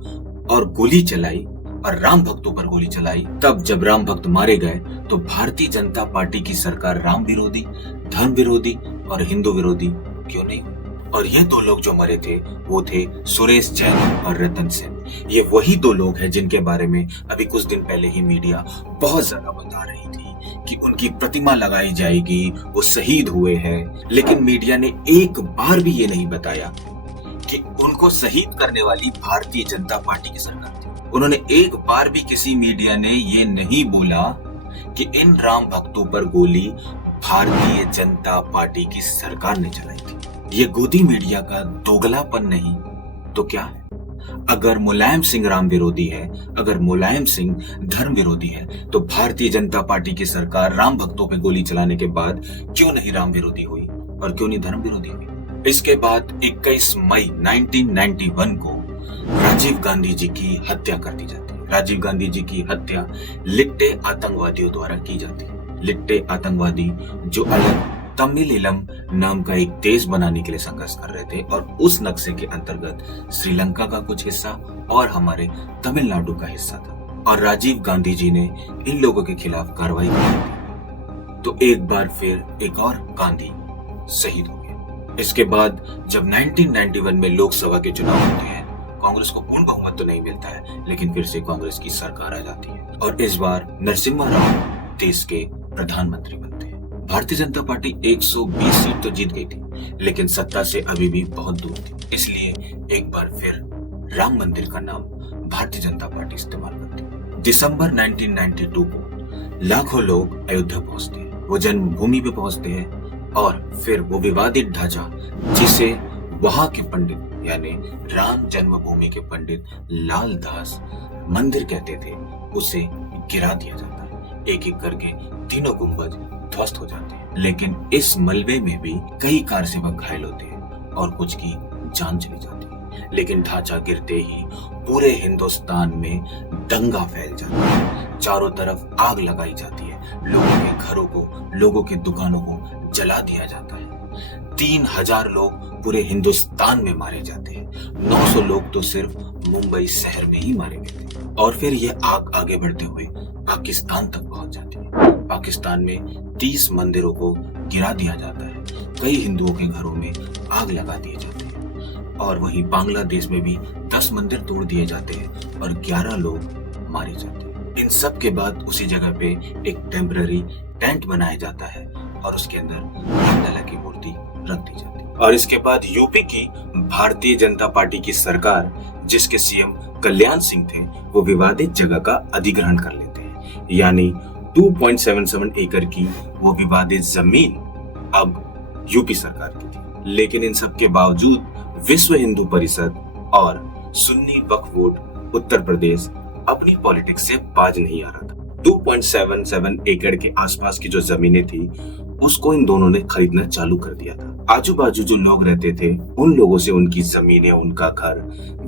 और गोली चलाई और राम भक्तों पर गोली चलाई, तब जब राम भक्त मारे गए तो भारतीय जनता पार्टी की सरकार राम विरोधी, धर्म विरोधी और हिंदू विरोधी क्यों नहीं? और ये 2 लोग जो मरे थे वो थे सुरेश जैन और रतन सेन। ये वही 2 लोग हैं जिनके बारे में अभी कुछ दिन पहले ही मीडिया बहुत ज्यादा बता रही थी कि उनकी प्रतिमा लगाई जाएगी, वो शहीद हुए हैं। लेकिन मीडिया ने एक बार भी ये नहीं बताया कि उनको शहीद करने वाली भारतीय जनता पार्टी की सरकार थी। उन्होंने एक बार भी किसी मीडिया ने ये नहीं बोला कि इन राम भक्तों पर गोली भारतीय जनता पार्टी की सरकार ने चलाई थी। ये गोदी मीडिया का दोगलापन नहीं तो क्या है? अगर मुलायम सिंह राम विरोधी है, अगर मुलायम सिंह धर्म विरोधी है, तो भारतीय जनता पार्टी की सरकार राम भक्तों पे गोली चलाने के बाद क्यों नहीं राम विरोधी हुई और क्यों नहीं धर्म विरोधी हुई? इसके बाद 21 मई 1991 को राजीव गांधी जी की हत्या कर दी जाती है। राजीव गांधी जी की हत्या लिट्टे आतंकवादियों द्वारा की जाती है। लिट्टे आतंकवादी जो अलग तमिलीलम नाम का एक देश बनाने के लिए संघर्ष कर रहे थे और उस नक्शे के अंतर्गत श्रीलंका का कुछ हिस्सा और हमारे तमिलनाडु का हिस्सा था और राजीव गांधी जी ने इन लोगों के खिलाफ कार्रवाई की। तो एक बार फिर एक और गांधी शहीद हो गए। इसके बाद जब 1991 में लोकसभा के चुनाव होते हैं, कांग्रेस को पूर्ण बहुमत तो नहीं मिलता है, लेकिन फिर से कांग्रेस की सरकार आ जाती है और इस बार नरसिम्हा राव देश के प्रधानमंत्री बनते हैं। भारतीय जनता पार्टी 120 सीट तो जीत गई थी, लेकिन सत्ता से अभी भी बहुत दूर थी। इसलिए एक बार फिर राम मंदिर का नाम भारतीय जनता पार्टी इस्तेमाल करती है। दिसंबर 1992 को लाखों लोग अयोध्या पहुंचते हैं, वो जन्मभूमि पे पहुंचते हैं और फिर वो विवादित ढांचा जिसे वहां के पंडित यानी राम जन्मभूमि के पंडित लाल दास मंदिर कहते थे, उसे गिरा दिया जाता है। एक एक करके तीनों गुंबद ध्वस्त हो जाते हैं। लेकिन इस मलबे में भी कई कार सेवक घायल होते हैं और कुछ की जान चली जाती है। लेकिन ढांचा गिरते ही पूरे हिंदुस्तान में दंगा फैल जाता है, चारों तरफ आग लगाई जाती है, लोगों के घरों को, लोगों की दुकानों को जला दिया जाता है। 3000 लोग पूरे हिंदुस्तान में मारे जाते हैं। 900 लोग तो सिर्फ मुंबई शहर में ही मारे गए थे। और फिर ये आग आगे बढ़ते हुए पाकिस्तान तक पहुंच जाती है। पाकिस्तान में 30 मंदिरों को गिरा दिया जाता है, कई हिंदुओं के घरों में आग लगा दिए जाते हैं और वहीं बांग्लादेश में भी 10 मंदिर तोड़ दिए जाते हैं और 11 लोग मारे जाते हैं। इन सब के बाद उसी जगह पे एक टेम्पररी टेंट बनाया जाता है और उसके अंदर रामलला की मूर्ति रख दी जाती है। और इसके बाद यूपी की भारतीय जनता पार्टी की सरकार, जिसके सीएम कल्याण सिंह थे, वो विवादित जगह का अधिग्रहण कर लेते हैं, यानी 2.77 एकड़ की वो विवादित जमीन अब यूपी सरकार की थी। लेकिन इन सब के बावजूद विश्व हिंदू परिषद और सुन्नी वक्फ बोर्ड उत्तर प्रदेश अपनी पॉलिटिक्स से बाज नहीं आ रहा था। 2.77 एकड़ के आसपास की जो जमीनें थी उसको इन दोनों ने खरीदना चालू कर दिया था। आजू बाजू जो लोग रहते थे उन लोगों से उनकी जमीनें, उनका घर,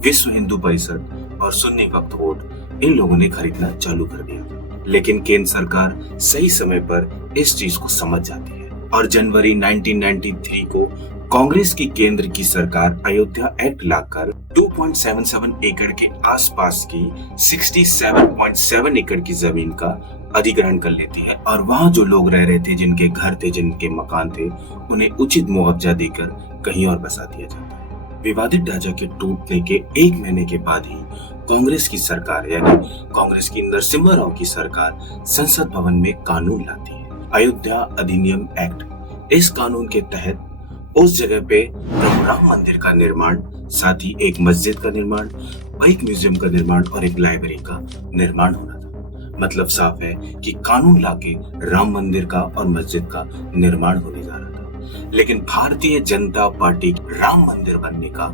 विश्व हिंदू परिषद और सुन्नी वक्फ बोर्ड इन लोगों ने खरीदना चालू कर दिया था। लेकिन केंद्र सरकार सही समय पर इस चीज को समझ जाती है और जनवरी 1993 को कांग्रेस की केंद्र की सरकार अयोध्या एक्ट लाकर 2.77 एकड़ के आसपास की 67.7 एकड़ की जमीन का अधिग्रहण कर लेती है और वहाँ जो लोग रह रहे थे, जिनके घर थे, जिनके मकान थे, उन्हें उचित मुआवजा देकर कहीं और बसा दिया जाता है। विवादित ढांचा के टूटने के 1 महीने के बाद ही कांग्रेस की सरकार यानी कांग्रेस की नरसिम्हा राव की सरकार संसद भवन में कानून लाती है, अयोध्या अधिनियम एक्ट। इस कानून के तहत उस जगह पे प्रभु राम मंदिर का निर्माण, साथ ही एक मस्जिद का निर्माण, एक म्यूजियम का निर्माण और एक लाइब्रेरी का निर्माण होना था। मतलब साफ है कि कानून लाके राम मंदिर का और मस्जिद का निर्माण होने जा रहा था। लेकिन भारतीय जनता पार्टी राम मंदिर बनने का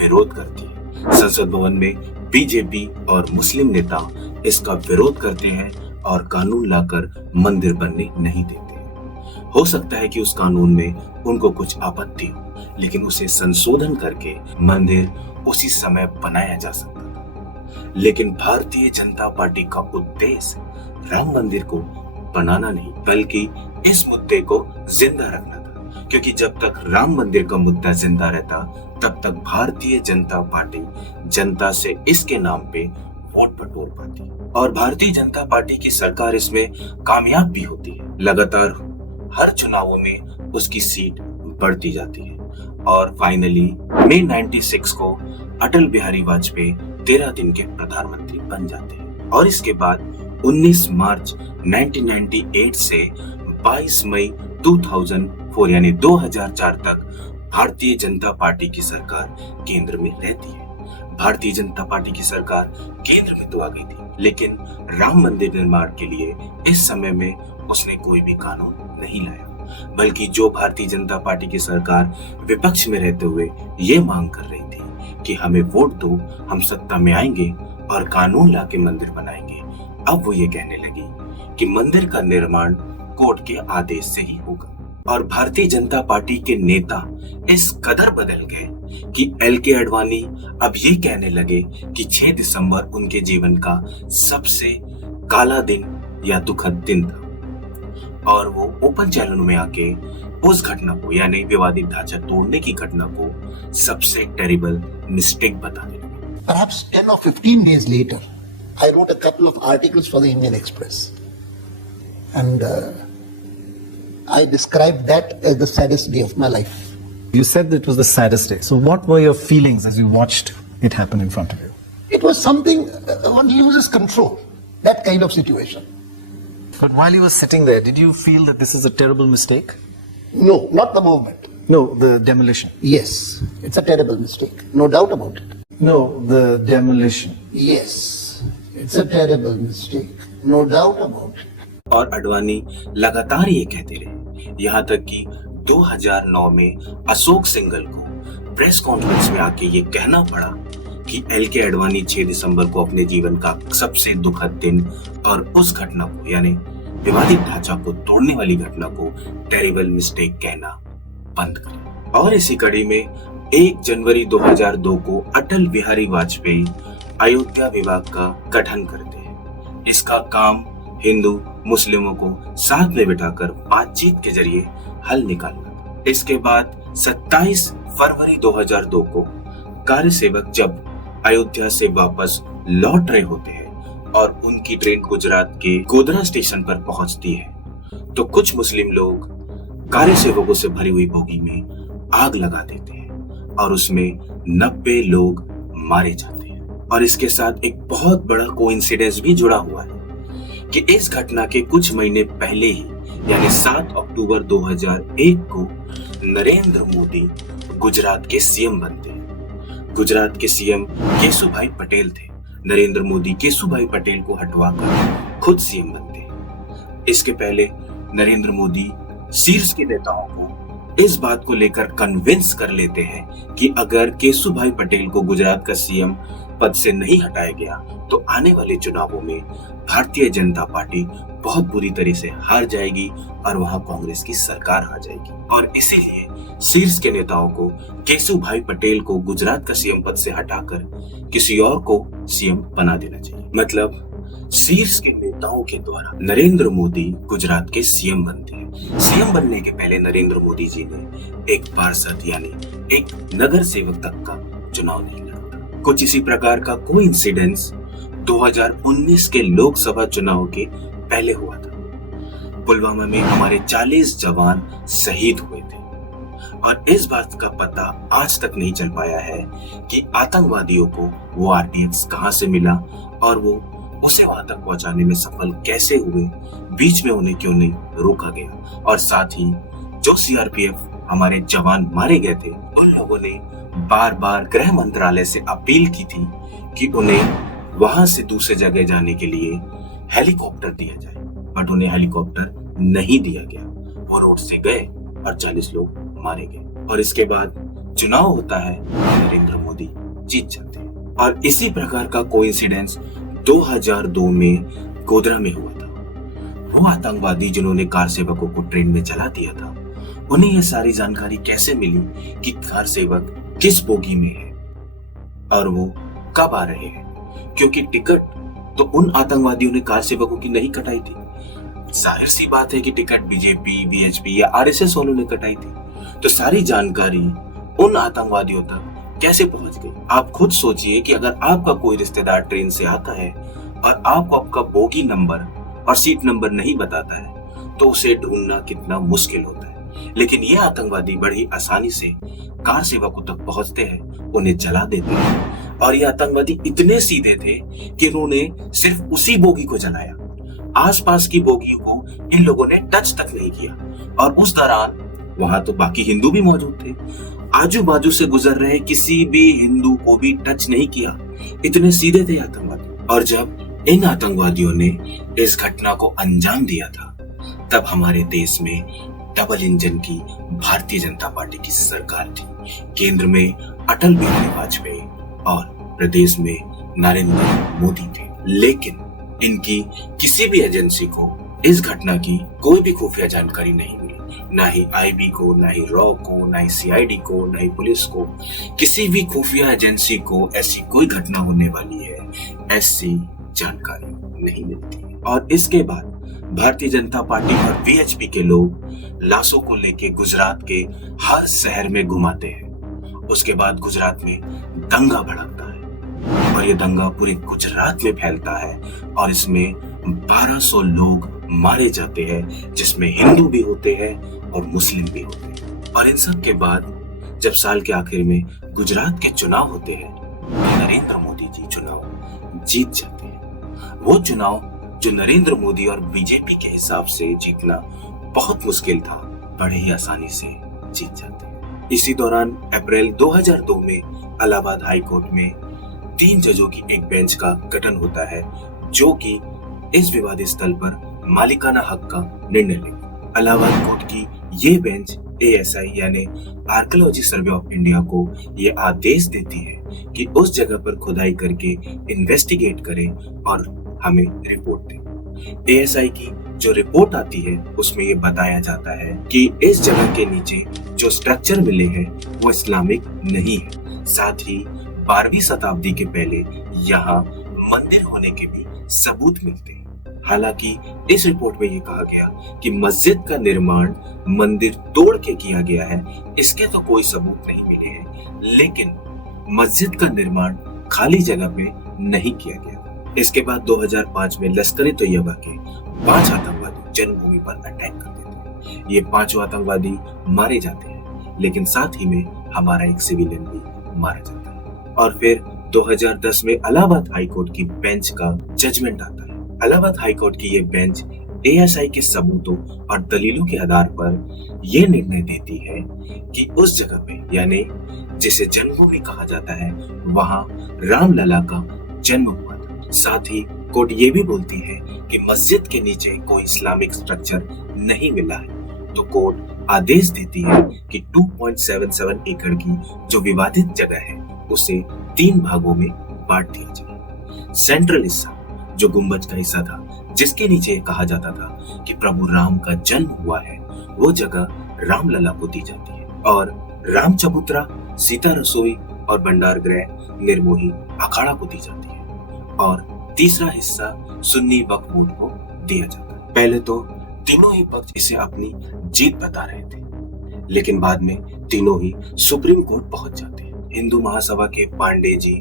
विरोध करती है। संसद भवन में बीजेपी और मुस्लिम नेता इसका विरोध करते हैं और कानून लाकर मंदिर बनने नहीं देते। हो सकता है कि उस कानून में उनको कुछ आपत्ति हो, लेकिन उसे संशोधन करके मंदिर उसी समय बनाया जा सकता था। लेकिन भारतीय जनता पार्टी का उद्देश्य राम मंदिर को बनाना नहीं, बल्कि इस मुद्दे को जिंदा रखना था, क्योंकि जब तक राम मंदिर का मुद्दा जिंदा रहता तब तक भारतीय जनता पार्टी जनता से इसके नाम पे वोट बटोर पाती और भारतीय जनता पार्टी की सरकार इसमें कामयाब भी होती है। लगातार हर चुनावों में उसकी सीट बढ़ती जाती है और फाइनली मई 96 को अटल बिहारी वाजपेयी 13 दिन के प्रधानमंत्री बन जाते हैं और इसके बाद 19 मार्च 1998 से 22 मई 2004 यानी 2004 तक भारतीय जनता पार्टी की सरकार केंद्र में रहती है। भारतीय जनता पार्टी की सरकार केंद्र में तो आ गई थी, लेकिन राम मंदिर निर्माण के लिए इस समय में उसने कोई भी कानून नहीं लाया, बल्कि जो भारतीय जनता पार्टी की सरकार विपक्ष में रहते हुए ये मांग कर रही थी कि हमें वोट दो, हम सत्ता में आएंगे और कानून लाके मंदिर बनाएंगे, अब वो ये कहने लगी कि मंदिर का निर्माण कोर्ट के आदेश से ही होगा। और भारतीय जनता पार्टी के नेता इस कदर बदल गए कि एल.के. आडवाणी अब ये कहने लगे कि 6 दिसंबर उनके जीवन का सबसे काला दिन या दुखद दिन था और वो ओपन चैनलों में आके उस घटना को यानी विवादित ढांचा तोड़ने की घटना को सबसे टेरिबल मिस्टेक बताने लगे। Perhaps 10 or 15 days later, I wrote a couple of articles for the Indian Express, and I described that as the saddest day of my life. You said that it was the saddest day. So what were your feelings as you watched it happen in front of you? It was something, one loses control, that kind of situation. But while you were sitting there, did you feel that this is a terrible mistake? No, not the movement. No, the demolition. Yes, it's a terrible mistake, no doubt about it. No, the demolition. Yes, it's a terrible mistake, no doubt about it. और आडवाणी लगातार ये कहते रहे, यहाँ तक कि 2009 में अशोक सिंघल को प्रेस कॉन्फ्रेंस में आके ये कहना पड़ा कि एल.के. आडवाणी 6 दिसंबर को अपने जीवन का सबसे दुखद दिन और उस घटना को यानी विवादित ढांचा को तोड़ने वाली घटना को टेरिबल मिस्टेक कहना बंद करें। और इसी कड़ी में 1 जनवरी 2002 को अटल बिहारी वाजपेयी अयोध्या विभाग का गठन करते हैं। इसका काम हिंदू मुस्लिमों को साथ में बिठाकर बातचीत के जरिए हल निकालना। इसके बाद 27 फरवरी 2002 को कार्यसेवक जब अयोध्या से वापस लौट रहे होते हैं और उनकी ट्रेन गुजरात के गोधरा स्टेशन पर पहुंचती है तो कुछ मुस्लिम लोग कार्यसेवकों से भरी हुई बोगी में आग लगा देते हैं और उसमें 90 लोग मारे जाते हैं। और इसके साथ एक बहुत बड़ा कोइंसिडेंस भी जुड़ा हुआ है कि इस घटना के कुछ महीने पहले ही यानी 7 अक्टूबर 2001 को नरेंद्र मोदी गुजरात के सीएम बनते हैं। गुजरात के सीएम केशुभाई पटेल थे। नरेंद्र मोदी केशुभाई पटेल को हटवाकर खुद सीएम बनते हैं। इसके पहले नरेंद्र मोदी शीर्ष के नेताओं को इस बात को लेकर कन्विंस कर लेते हैं कि अगर केशुभाई पटेल को गुजरात का सीएम पद से नहीं हटाया गया तो आने वाले चुनावों में भारतीय जनता पार्टी बहुत बुरी तरह से हार जाएगी और वहां कांग्रेस की सरकार आ जाएगी। और इसीलिए शीर्ष के नेताओं को केशुभाई पटेल को गुजरात का सीएम पद से हटाकर किसी और को सीएम बना देना चाहिए। मतलब शीर्ष के नेताओं के द्वारा नरेंद्र मोदी गुजरात के सीएम बनते हैं। सीएम बनने के पहले नरेंद्र मोदी जी ने एक पार्षद यानी एक नगर सेवक तक का चुनाव नहीं लड़ा। कुछ इसी प्रकार का कोई इंसिडेंस 2019 के लोकसभा चुनाव के पहले हुआ था। पुलवामा में हमारे 40 जवान शहीद हुए थे और इस बात का पता आज तक नहीं चल पाया है कि आतंकवादियों को वो आरडीएक्स कहां से मिला और वो उसे वहां तक पहुंचाने में सफल कैसे हुए, बीच में उन्हें क्यों नहीं रोका गया। और साथ ही जो सीआरपीएफ हमारे जवान मारे गए थे उन लोगों ने बार बार गृह मंत्रालय से अपील की थी कि उन्हें वहां से दूसरे जगह जाने के लिए हेलीकॉप्टर दिया जाए, बट उन्हें हेलीकॉप्टर नहीं दिया गया। वो रोड से गए और 40 लोग मारे गए और इसके बाद चुनाव होता है और नरेंद्र मोदी जीत जाते हैं। और इसी प्रकार का कोइंसिडेंस 2002 में गोधरा में हुआ था। वो आतंकवादी जिन्होंने कार सेवकों को ट्रेन में जला दिया था, उन्हें यह सारी जानकारी कैसे मिली कि कार सेवक किस बोगी में है और वो कब आ रहे हैं, क्योंकि टिकट तो उन आतंकवादियों ने कार सेवकों की नहीं कटाई थी। जाहिर सी बात है कि टिकट बीजेपी, बीएचपी या आरएसएस वालों ने कटाई थी। तो सारी जानकारी उन आतंकवादियों तक कैसे पहुंच गई? आप खुद सोचिए कि अगर आपका कोई रिश्तेदार ट्रेन से आता है और आपको आपका बोगी नंबर और सीट नंबर नहीं बताता है तो उसे ढूंढना कितना मुश्किल होता है। लेकिन ये आतंकवादी बड़ी आसानी से कार सेवकों तक पहुंचते हैं, उन्हें जला देते हैं। और ये आतंकवादी इतने सीधे थे कि उन्होंने सिर्फ उसी बोगी को जलाया, आसपास की बोगियों को इन लोगों ने टच तक नहीं किया। और उस दौरान वहां तो बाकी हिंदू भी मौजूद थे, आजू बाजू से गुजर रहे किसी भी हिंदू को भी टच नहीं किया। इतने सीधे थे आतंकवादी। और जब इन आतंकवादियों ने इस घटना को अंजाम दिया था तब हमारे देश में डबल इंजन की भारतीय जनता पार्टी की सरकार थी। केंद्र में अटल बिहारी वाजपेयी और प्रदेश में नरेंद्र मोदी थे। लेकिन इनकी किसी भी एजेंसी को इस घटना की कोई भी खुफिया जानकारी नहीं मिली, ना ही आईबी को, ना ही रॉ को, ना ही सीआईडी को, ना ही पुलिस को। किसी भी खुफिया एजेंसी को ऐसी कोई घटना होने वाली है ऐसी जानकारी नहीं मिलती। और इसके बाद भारतीय जनता पार्टी और वीएचपी के लोग लाशों को लेके गुजरात के हर शहर में घुमाते हैं। उसके बाद गुजरात में दंगा भड़कता है और ये दंगा पूरे गुजरात में फैलता है और इसमें 1200 लोग मारे जाते हैं, जिसमें हिंदू भी होते हैं और मुस्लिम भी होते हैं। और इन सब के बाद जब साल के आखिर में गुजरात के चुनाव होते हैं तो नरेंद्र मोदी जी चुनाव जीत जाते हैं। वो चुनाव जो नरेंद्र मोदी और बीजेपी के हिसाब से जीतना बहुत मुश्किल था, बड़े ही आसानी से जीत जाते हैं। इसी दौरान अप्रैल 2002 में इलाहाबाद हाई कोर्ट में 3 जजों की एक बेंच का गठन होता है जो कि इस विवादित स्थल पर मालिकाना हक का निर्णय लेगी। इलाहाबाद कोर्ट की ये बेंच एएसआई यानी आर्कियोलॉजी सर्वे ऑफ इंडिया को ये आदेश देती है कि उस जगह पर खुदाई करके इन्वेस्टिगेट करे और हमें रिपोर्ट दे। एएसआई की जो रिपोर्ट आती है उसमें ये बताया जाता है कि इस जगह के नीचे जो स्ट्रक्चर मिले हैं वो इस्लामिक नहीं है। साथ ही 12वीं शताब्दी के पहले यहाँ मंदिर होने के भी सबूत मिलते हैं। हालांकि इस रिपोर्ट में ये कहा गया कि मस्जिद का निर्माण मंदिर तोड़ के किया गया है, इसके तो कोई सबूत नहीं मिले हैं, लेकिन मस्जिद का निर्माण खाली जगह पे नहीं किया गया। इसके बाद 2005 में लश्कर-ए-तैयबा के 5 आतंकवादी जन्मभूमि पर अटैक कर देते हैं। ये 5 आतंकवादी मारे जाते हैं, लेकिन साथ ही में हमारा एक सिविलियन भी मारा जाता है। और फिर 2010 में इलाहाबाद हाई कोर्ट की बेंच का जजमेंट आता है। इलाहाबाद हाई कोर्ट की ये बेंच एएसआई के सबूतों और दलीलों के आधार पर यह निर्णय देती है कि उस जगह पे यानी जिसे जन्मभूमि कहा जाता है वहां रामलला का जन्म हुआ था। साथ ही कोर्ट ये भी बोलती है कि मस्जिद के नीचे कोई इस्लामिक स्ट्रक्चर नहीं मिला है, तो कोर्ट आदेश देती है कि 2.77 एकड़ की जो विवादित जगह है उसे 3 भागों में बांट दिया जाए। सेंट्रल हिस्सा जो गुंबज का हिस्सा था, जिसके नीचे कहा जाता था कि प्रभु राम का जन्म हुआ है, वो जगह रामलला को दी जाती है और राम चबूतरा, सीता रसोई और भंडार गृह निर्मोही अखाड़ा को दी जाती है और तीसरा हिस्सा सुन्नी वक्फ बोर्ड को दिया जाता है। पहले तो तीनों ही पक्ष इसे अपनी जीत बता रहे थे, लेकिन बाद में तीनों ही सुप्रीम कोर्ट पहुंच जाते हैं। हिंदू महासभा के पांडे जी,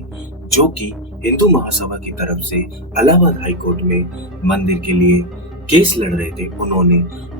जो कि हिंदू महासभा की तरफ से इलाहाबाद हाई कोर्ट में मंदिर के लिए केस लड़ रहे थे, उन्होंने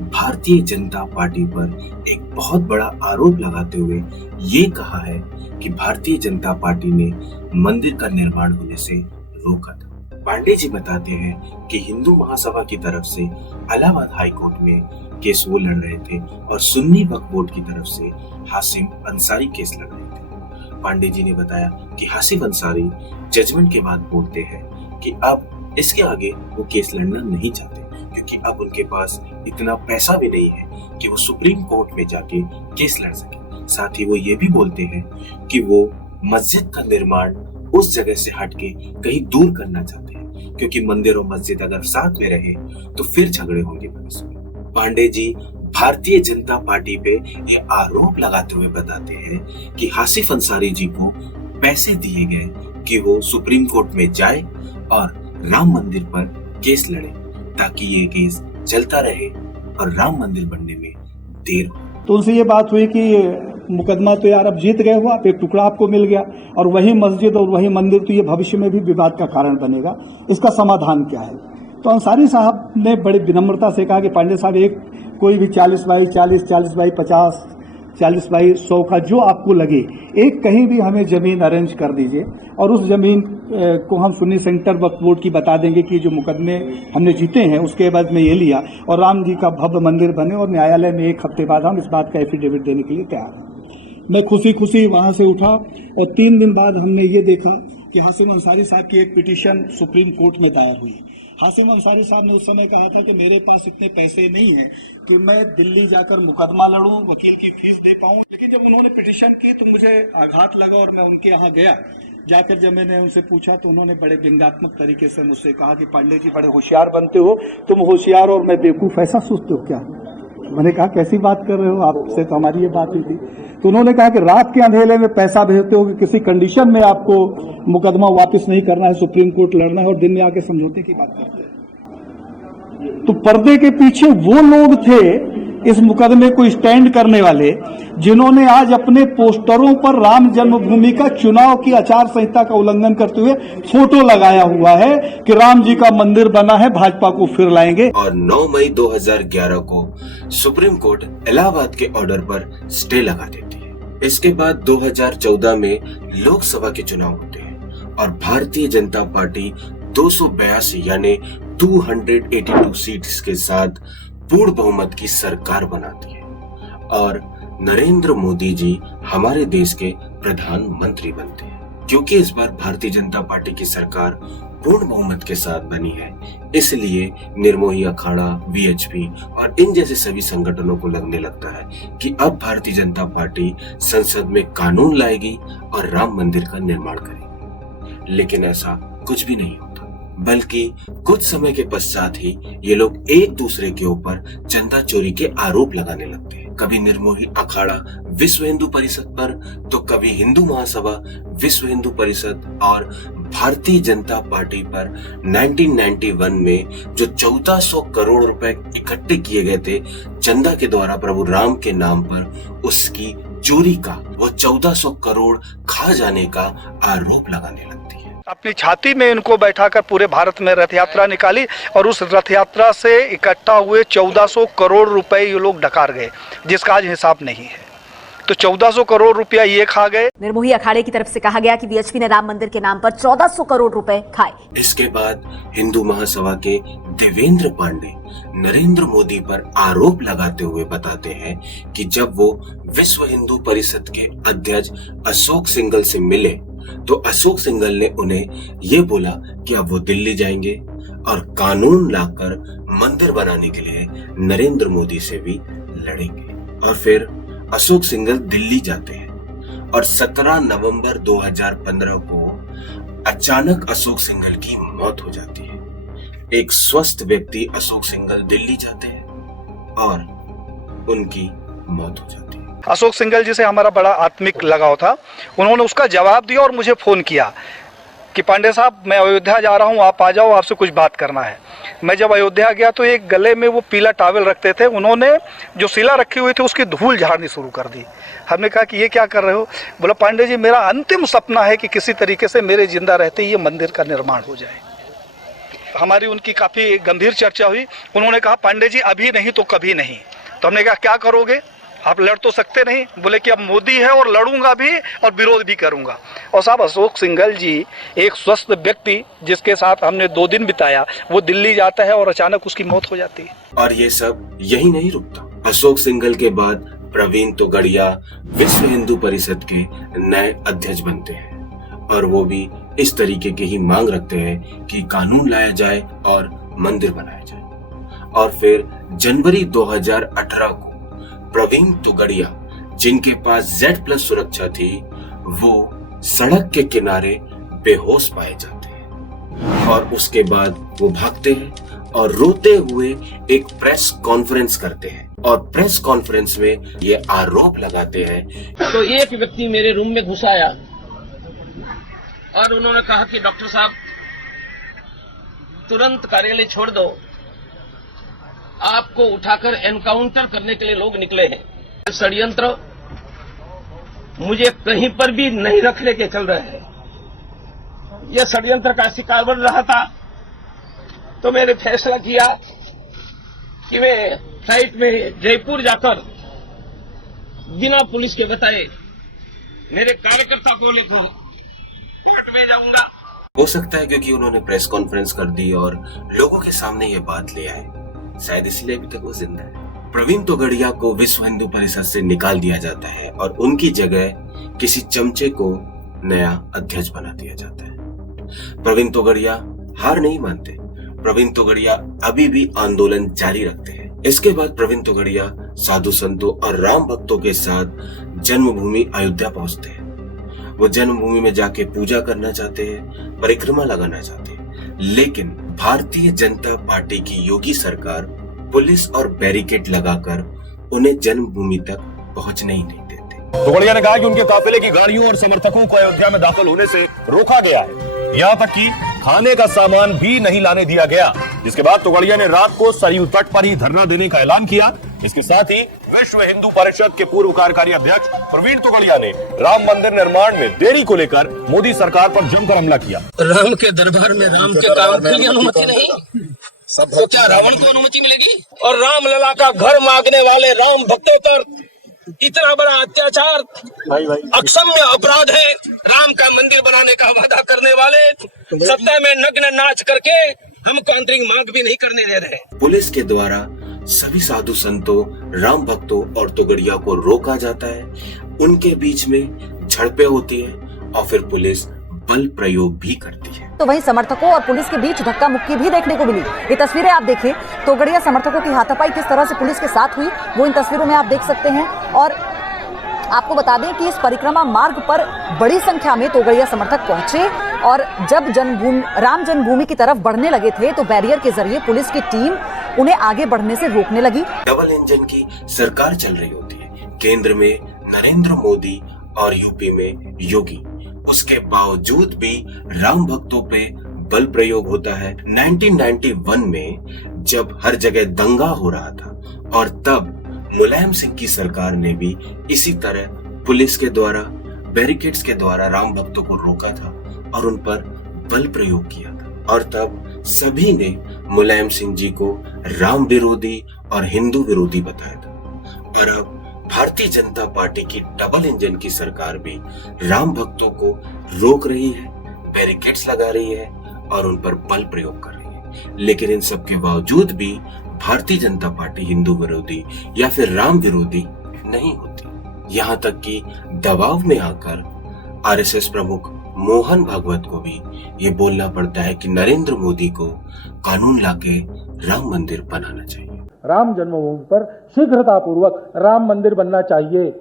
भारतीय जनता पार्टी पर एक बहुत बड़ा आरोप लगाते हुए ये कहा है कि भारतीय जनता पार्टी ने मंदिर का निर्माण होने से रोका था। पांडे जी बताते हैं कि हिंदू महासभा की तरफ से इलाहाबाद हाई कोर्ट में केस वो लड़ रहे थे और सुन्नी वक्फ बोर्ड की तरफ से हासिम अंसारी केस लड़ रहे थे। पांडे जी ने बताया कि हासिम अंसारी जजमेंट के बाद बोलते हैं कि अब इसके आगे वो केस लड़ना नहीं चाहते, क्योंकि अब उनके पास इतना पैसा भी नहीं है कि वो सुप्रीम कोर्ट में जाके केस लड़ सके। साथ ही वो ये भी बोलते हैं कि वो मस्जिद का निर्माण उस जगह से हटके कहीं दूर करना चाहते हैं, क्योंकि मंदिर और मस्जिद अगर साथ में रहे तो फिर झगड़े होंगे भविष्य में। पांडे जी भारतीय जनता पार्टी पे ये आरोप लगाते हुए बताते हैं कि हासिफ अंसारी जी को पैसे दिए गए कि वो सुप्रीम कोर्ट में जाए और राम मंदिर पर केस लड़े, ताकि ये केस चलता रहे और राम मंदिर बनने में देर हो। तो उनसे ये बात हुई कि मुकदमा तो यार अब जीत गए हो आप, एक टुकड़ा आपको मिल गया और वही मस्जिद और वही मंदिर तो ये भविष्य में भी विवाद का कारण बनेगा, इसका समाधान क्या है? तो अंसारी साहब ने बड़ी विनम्रता से कहा कि पांडे साहब, एक कोई भी 40 बाई 40, 40 बाई 50, 40 बाई 100 का जो आपको लगे, एक कहीं भी हमें जमीन अरेंज कर दीजिए और उस जमीन को हम सुन्नी सेंटर वक्फ बोर्ड की बता देंगे कि जो मुकदमे हमने जीते हैं उसके बाद में ये लिया और राम जी का भव्य मंदिर बने और न्यायालय में 1 हफ्ते बाद हम इस बात का एफिडेविट देने के लिए तैयार हैं। मैं खुशी खुशी वहाँ से उठा और 3 दिन बाद हमने ये देखा कि हासिम अंसारी साहब की एक पिटीशन सुप्रीम कोर्ट में दायर हुई। हासिम अंसारी साहब ने उस समय कहा था कि मेरे पास इतने पैसे नहीं हैं कि मैं दिल्ली जाकर मुकदमा लड़ूं, वकील की फीस दे पाऊं। लेकिन जब उन्होंने पिटीशन की तो मुझे आघात लगा और मैं उनके यहाँ गया। जाकर जब मैंने उनसे पूछा तो उन्होंने बड़े व्यंग्यात्मक तरीके से मुझसे कहा कि पांडे जी बड़े होशियार बनते हो, तुम होशियार और मैं बेवकूफ़, ऐसा सोचते हो क्या? मैंने कहा कैसी बात कर रहे हो, आपसे तो हमारी ये बात हुई थी। तो उन्होंने कहा कि रात के अंधेरे में पैसा भेजते हो कि किसी कंडीशन में आपको मुकदमा वापस नहीं करना है, सुप्रीम कोर्ट लड़ना है और दिन में आके समझौते की बात करते हैं। तो पर्दे के पीछे वो लोग थे इस मुकदमे को स्टैंड करने वाले, जिन्होंने आज अपने पोस्टरों पर राम जन्मभूमि का चुनाव की आचार संहिता का उल्लंघन करते हुए फोटो लगाया हुआ है कि राम जी का मंदिर बना है, भाजपा को फिर लाएंगे। और 9 मई 2011 को सुप्रीम कोर्ट इलाहाबाद के ऑर्डर पर स्टे लगा देती है। इसके बाद 2014 में लोकसभा के चुनाव होते हैं और भारतीय जनता पार्टी 282 यानी 282 सीट्स के साथ पूर्ण बहुमत की सरकार बनाती है और नरेंद्र मोदी जी हमारे देश के प्रधानमंत्री बनते हैं। क्योंकि इस बार भारतीय जनता पार्टी की सरकार पूर्ण बहुमत के साथ बनी है, इसलिए निर्मोही अखाड़ा, वीएचपी और इन जैसे सभी संगठनों को लगने लगता है कि अब भारतीय जनता पार्टी संसद में कानून लाएगी और राम मंदिर का निर्माण करेगी। लेकिन ऐसा कुछ भी नहीं होता, बल्कि कुछ समय के पश्चात ही ये लोग एक दूसरे के ऊपर चंदा चोरी के आरोप लगाने लगते हैं। कभी निर्मोही अखाड़ा विश्व हिंदू परिषद पर, तो कभी हिंदू महासभा, विश्व हिंदू परिषद और भारतीय जनता पार्टी पर 1991 में जो 1400 करोड़ रुपए इकट्ठे किए गए थे चंदा के द्वारा प्रभु राम के नाम पर, उसकी चोरी का, वो 1400 करोड़ खा जाने का आरोप लगाने लगती है। अपनी छाती में इनको बैठाकर पूरे भारत में रथ यात्रा निकाली और उस रथ यात्रा से इकट्ठा हुए 1400 करोड़ रुपए ये लोग डकार गए, जिसका आज हिसाब नहीं है। तो 1400 करोड़ रुपया ये खा गए। निर्मोही अखाड़े की तरफ से कहा गया कि वीएचपी ने राम मंदिर के नाम पर 1400 करोड़ रुपए खाए। इसके बाद हिंदू महासभा के देवेंद्र पांडे नरेंद्र मोदी पर आरोप लगाते हुए बताते हैं कि जब वो विश्व हिंदू परिषद के अध्यक्ष अशोक सिंघल से मिले तो अशोक सिंघल ने उन्हें ये बोला कि अब वो दिल्ली जाएंगे और कानून लाकर मंदिर बनाने के लिए नरेंद्र मोदी से भी लड़ेंगे। और फिर अशोक सिंघल दिल्ली जाते हैं और 17 नवंबर 2015 को अचानक अशोक सिंघल की मौत हो जाती है। एक स्वस्थ व्यक्ति अशोक सिंघल दिल्ली जाते हैं और उनकी मौत हो जाती है। अशोक सिंघल जी से हमारा बड़ा आत्मिक लगाव था। उन्होंने उसका जवाब दिया और मुझे फ़ोन किया कि पांडे साहब मैं अयोध्या जा रहा हूँ, आप आ जाओ, आपसे कुछ बात करना है। मैं जब अयोध्या गया तो एक गले में वो पीला टॉवल रखते थे, उन्होंने जो शिला रखी हुई थी उसकी धूल झाड़नी शुरू कर दी। हमने कहा कि ये क्या कर रहे हो? बोला पांडे जी मेरा अंतिम सपना है कि किसी तरीके से मेरे जिंदा रहते ही ये मंदिर का निर्माण हो जाए। हमारी उनकी काफ़ी गंभीर चर्चा हुई। उन्होंने कहा पांडे जी अभी नहीं तो कभी नहीं। तो हमने कहा क्या करोगे? आप लड़ तो सकते नहीं। बोले कि अब मोदी है और लड़ूंगा भी और विरोध भी करूंगा। और साहब अशोक सिंघल जी एक स्वस्थ व्यक्ति जिसके साथ हमने 2 दिन बिताया, वो दिल्ली जाता है और अचानक उसकी मौत हो जाती है। और ये सब यही नहीं रुकता। अशोक सिंघल के बाद प्रवीण तोगड़िया विश्व हिंदू परिषद के नए अध्यक्ष बनते हैं और वो भी इस तरीके की ही मांग रखते हैं कि कानून लाया जाए और मंदिर बनाया जाए। और फिर जनवरी 2018 को प्रवीण तोगड़िया जिनके पास Z+ सुरक्षा थी वो सड़क के किनारे बेहोश पाए जाते हैं और उसके बाद वो भागते हैं और रोते हुए एक प्रेस कॉन्फ्रेंस करते हैं और प्रेस कॉन्फ्रेंस में ये आरोप लगाते हैं। तो एक व्यक्ति मेरे रूम में घुस आया और उन्होंने कहा कि डॉक्टर साहब तुरंत कार्यालय छोड़ दो, आपको उठाकर एनकाउंटर करने के लिए लोग निकले हैं। षड्यंत्र मुझे कहीं पर भी नहीं रखने के चल रहे हैं। यह षड्यंत्र का शिकार बन रहा था तो मैंने फैसला किया कि मैं फ्लाइट में जयपुर जाकर बिना पुलिस के बताए मेरे कार्यकर्ता को लेकर कोर्ट में जाऊंगा। हो सकता है क्योंकि उन्होंने प्रेस कॉन्फ्रेंस कर दी और लोगों के सामने ये बात ले आए, शायद इसलिए अभी तक वो जिंदा है। प्रवीण तोगड़िया को विश्व हिंदू परिषद से निकाल दिया जाता है और उनकी जगह किसी चमचे को नया अध्यक्ष बना दिया जाता है। प्रवीण तोगड़िया हार नहीं मानते। प्रवीण तोगड़िया अभी भी आंदोलन जारी रखते हैं। इसके बाद प्रवीण तोगड़िया साधु संतों और राम भक्तों के साथ जन्मभूमि अयोध्या पहुंचते हैं। वो जन्मभूमि में जाके पूजा करना चाहते हैं, परिक्रमा लगाना चाहते हैं, लेकिन भारतीय जनता पार्टी की योगी सरकार पुलिस और बैरिकेड लगाकर उन्हें जन्मभूमि तक पहुंचने ही नहीं देते। तोगड़िया ने कहा कि उनके काफिले की गाड़ियों और समर्थकों को अयोध्या में दाखिल होने से रोका गया है, यहाँ तक कि खाने का सामान भी नहीं लाने दिया गया। जिसके बाद तोगड़िया ने रात को सरयू तट पर ही धरना देने का ऐलान किया। इसके साथ ही विश्व हिंदू परिषद के पूर्व कार्यकारी अध्यक्ष प्रवीण तोगड़िया ने राम मंदिर निर्माण में देरी को लेकर मोदी सरकार पर जमकर हमला किया। राम के दरबार में राम के काम के लिए अनुमति नहीं, तो क्या रावण को अनुमति मिलेगी? और राम लला का घर मांगने वाले राम भक्तों पर इतना बड़ा अत्याचार, अक्षम्य अपराध है। राम का मंदिर बनाने का वादा करने वाले सत्ता में नग्न नाच करके हमको आंतरिक मांग भी नहीं करने दे रहे। पुलिस के द्वारा सभी साधु संतों, राम भक्तों और तोगड़िया को रोका जाता है। उनके बीच में झड़पें होती है और फिर पुलिस बल प्रयोग भी करती है। तो वहीं समर्थकों और पुलिस के बीच धक्का मुक्की भी देखने को मिली। ये तस्वीरें आप देखिए, तोगड़िया समर्थकों की हाथापाई किस तरह से पुलिस के साथ हुई वो इन तस्वीरों में आप देख सकते हैं। और आपको बता दें कि इस परिक्रमा मार्ग पर बड़ी संख्या में तोगड़िया समर्थक पहुंचे और जब राम जन्मभूमि की तरफ बढ़ने लगे थे तो बैरियर के जरिए पुलिस की टीम उन्हें आगे बढ़ने से रोकने लगी। डबल इंजन की सरकार चल रही होती है, केंद्र में नरेंद्र मोदी और यूपी में योगी। उसके बावजूद भी राम भक्तों पे बल प्रयोग होता है। 1991 में जब हर जगह दंगा हो रहा था और तब मुलायम सिंह की सरकार ने भी इसी तरह पुलिस के द्वारा, बैरिकेड्स के द्वारा राम भक्तों को रोका था और उन पर बल प्रयोग किया था। और तब सभी ने मुलायम सिंह जी को राम विरोधी और हिंदू विरोधी बताया था। और अब भारतीय जनता पार्टी की डबल इंजन की सरकार भी राम भक्तों को रोक रही है, बैरिकेड्स लगा रही है और उन पर बल प्रयोग कर रही है। लेकिन इन सब के बावजूद भी भारतीय जनता पार्टी हिंदू विरोधी या फिर राम विरोधी नहीं होती। यहाँ तक कि दबाव में आकर आरएसएस प्रमुख मोहन भागवत को भी ये बोलना पड़ता है कि नरेंद्र मोदी को कानून लाके राम मंदिर बनाना चाहिए। राम जन्मभूमि पर शीघ्रता पूर्वक राम मंदिर बनना चाहिए।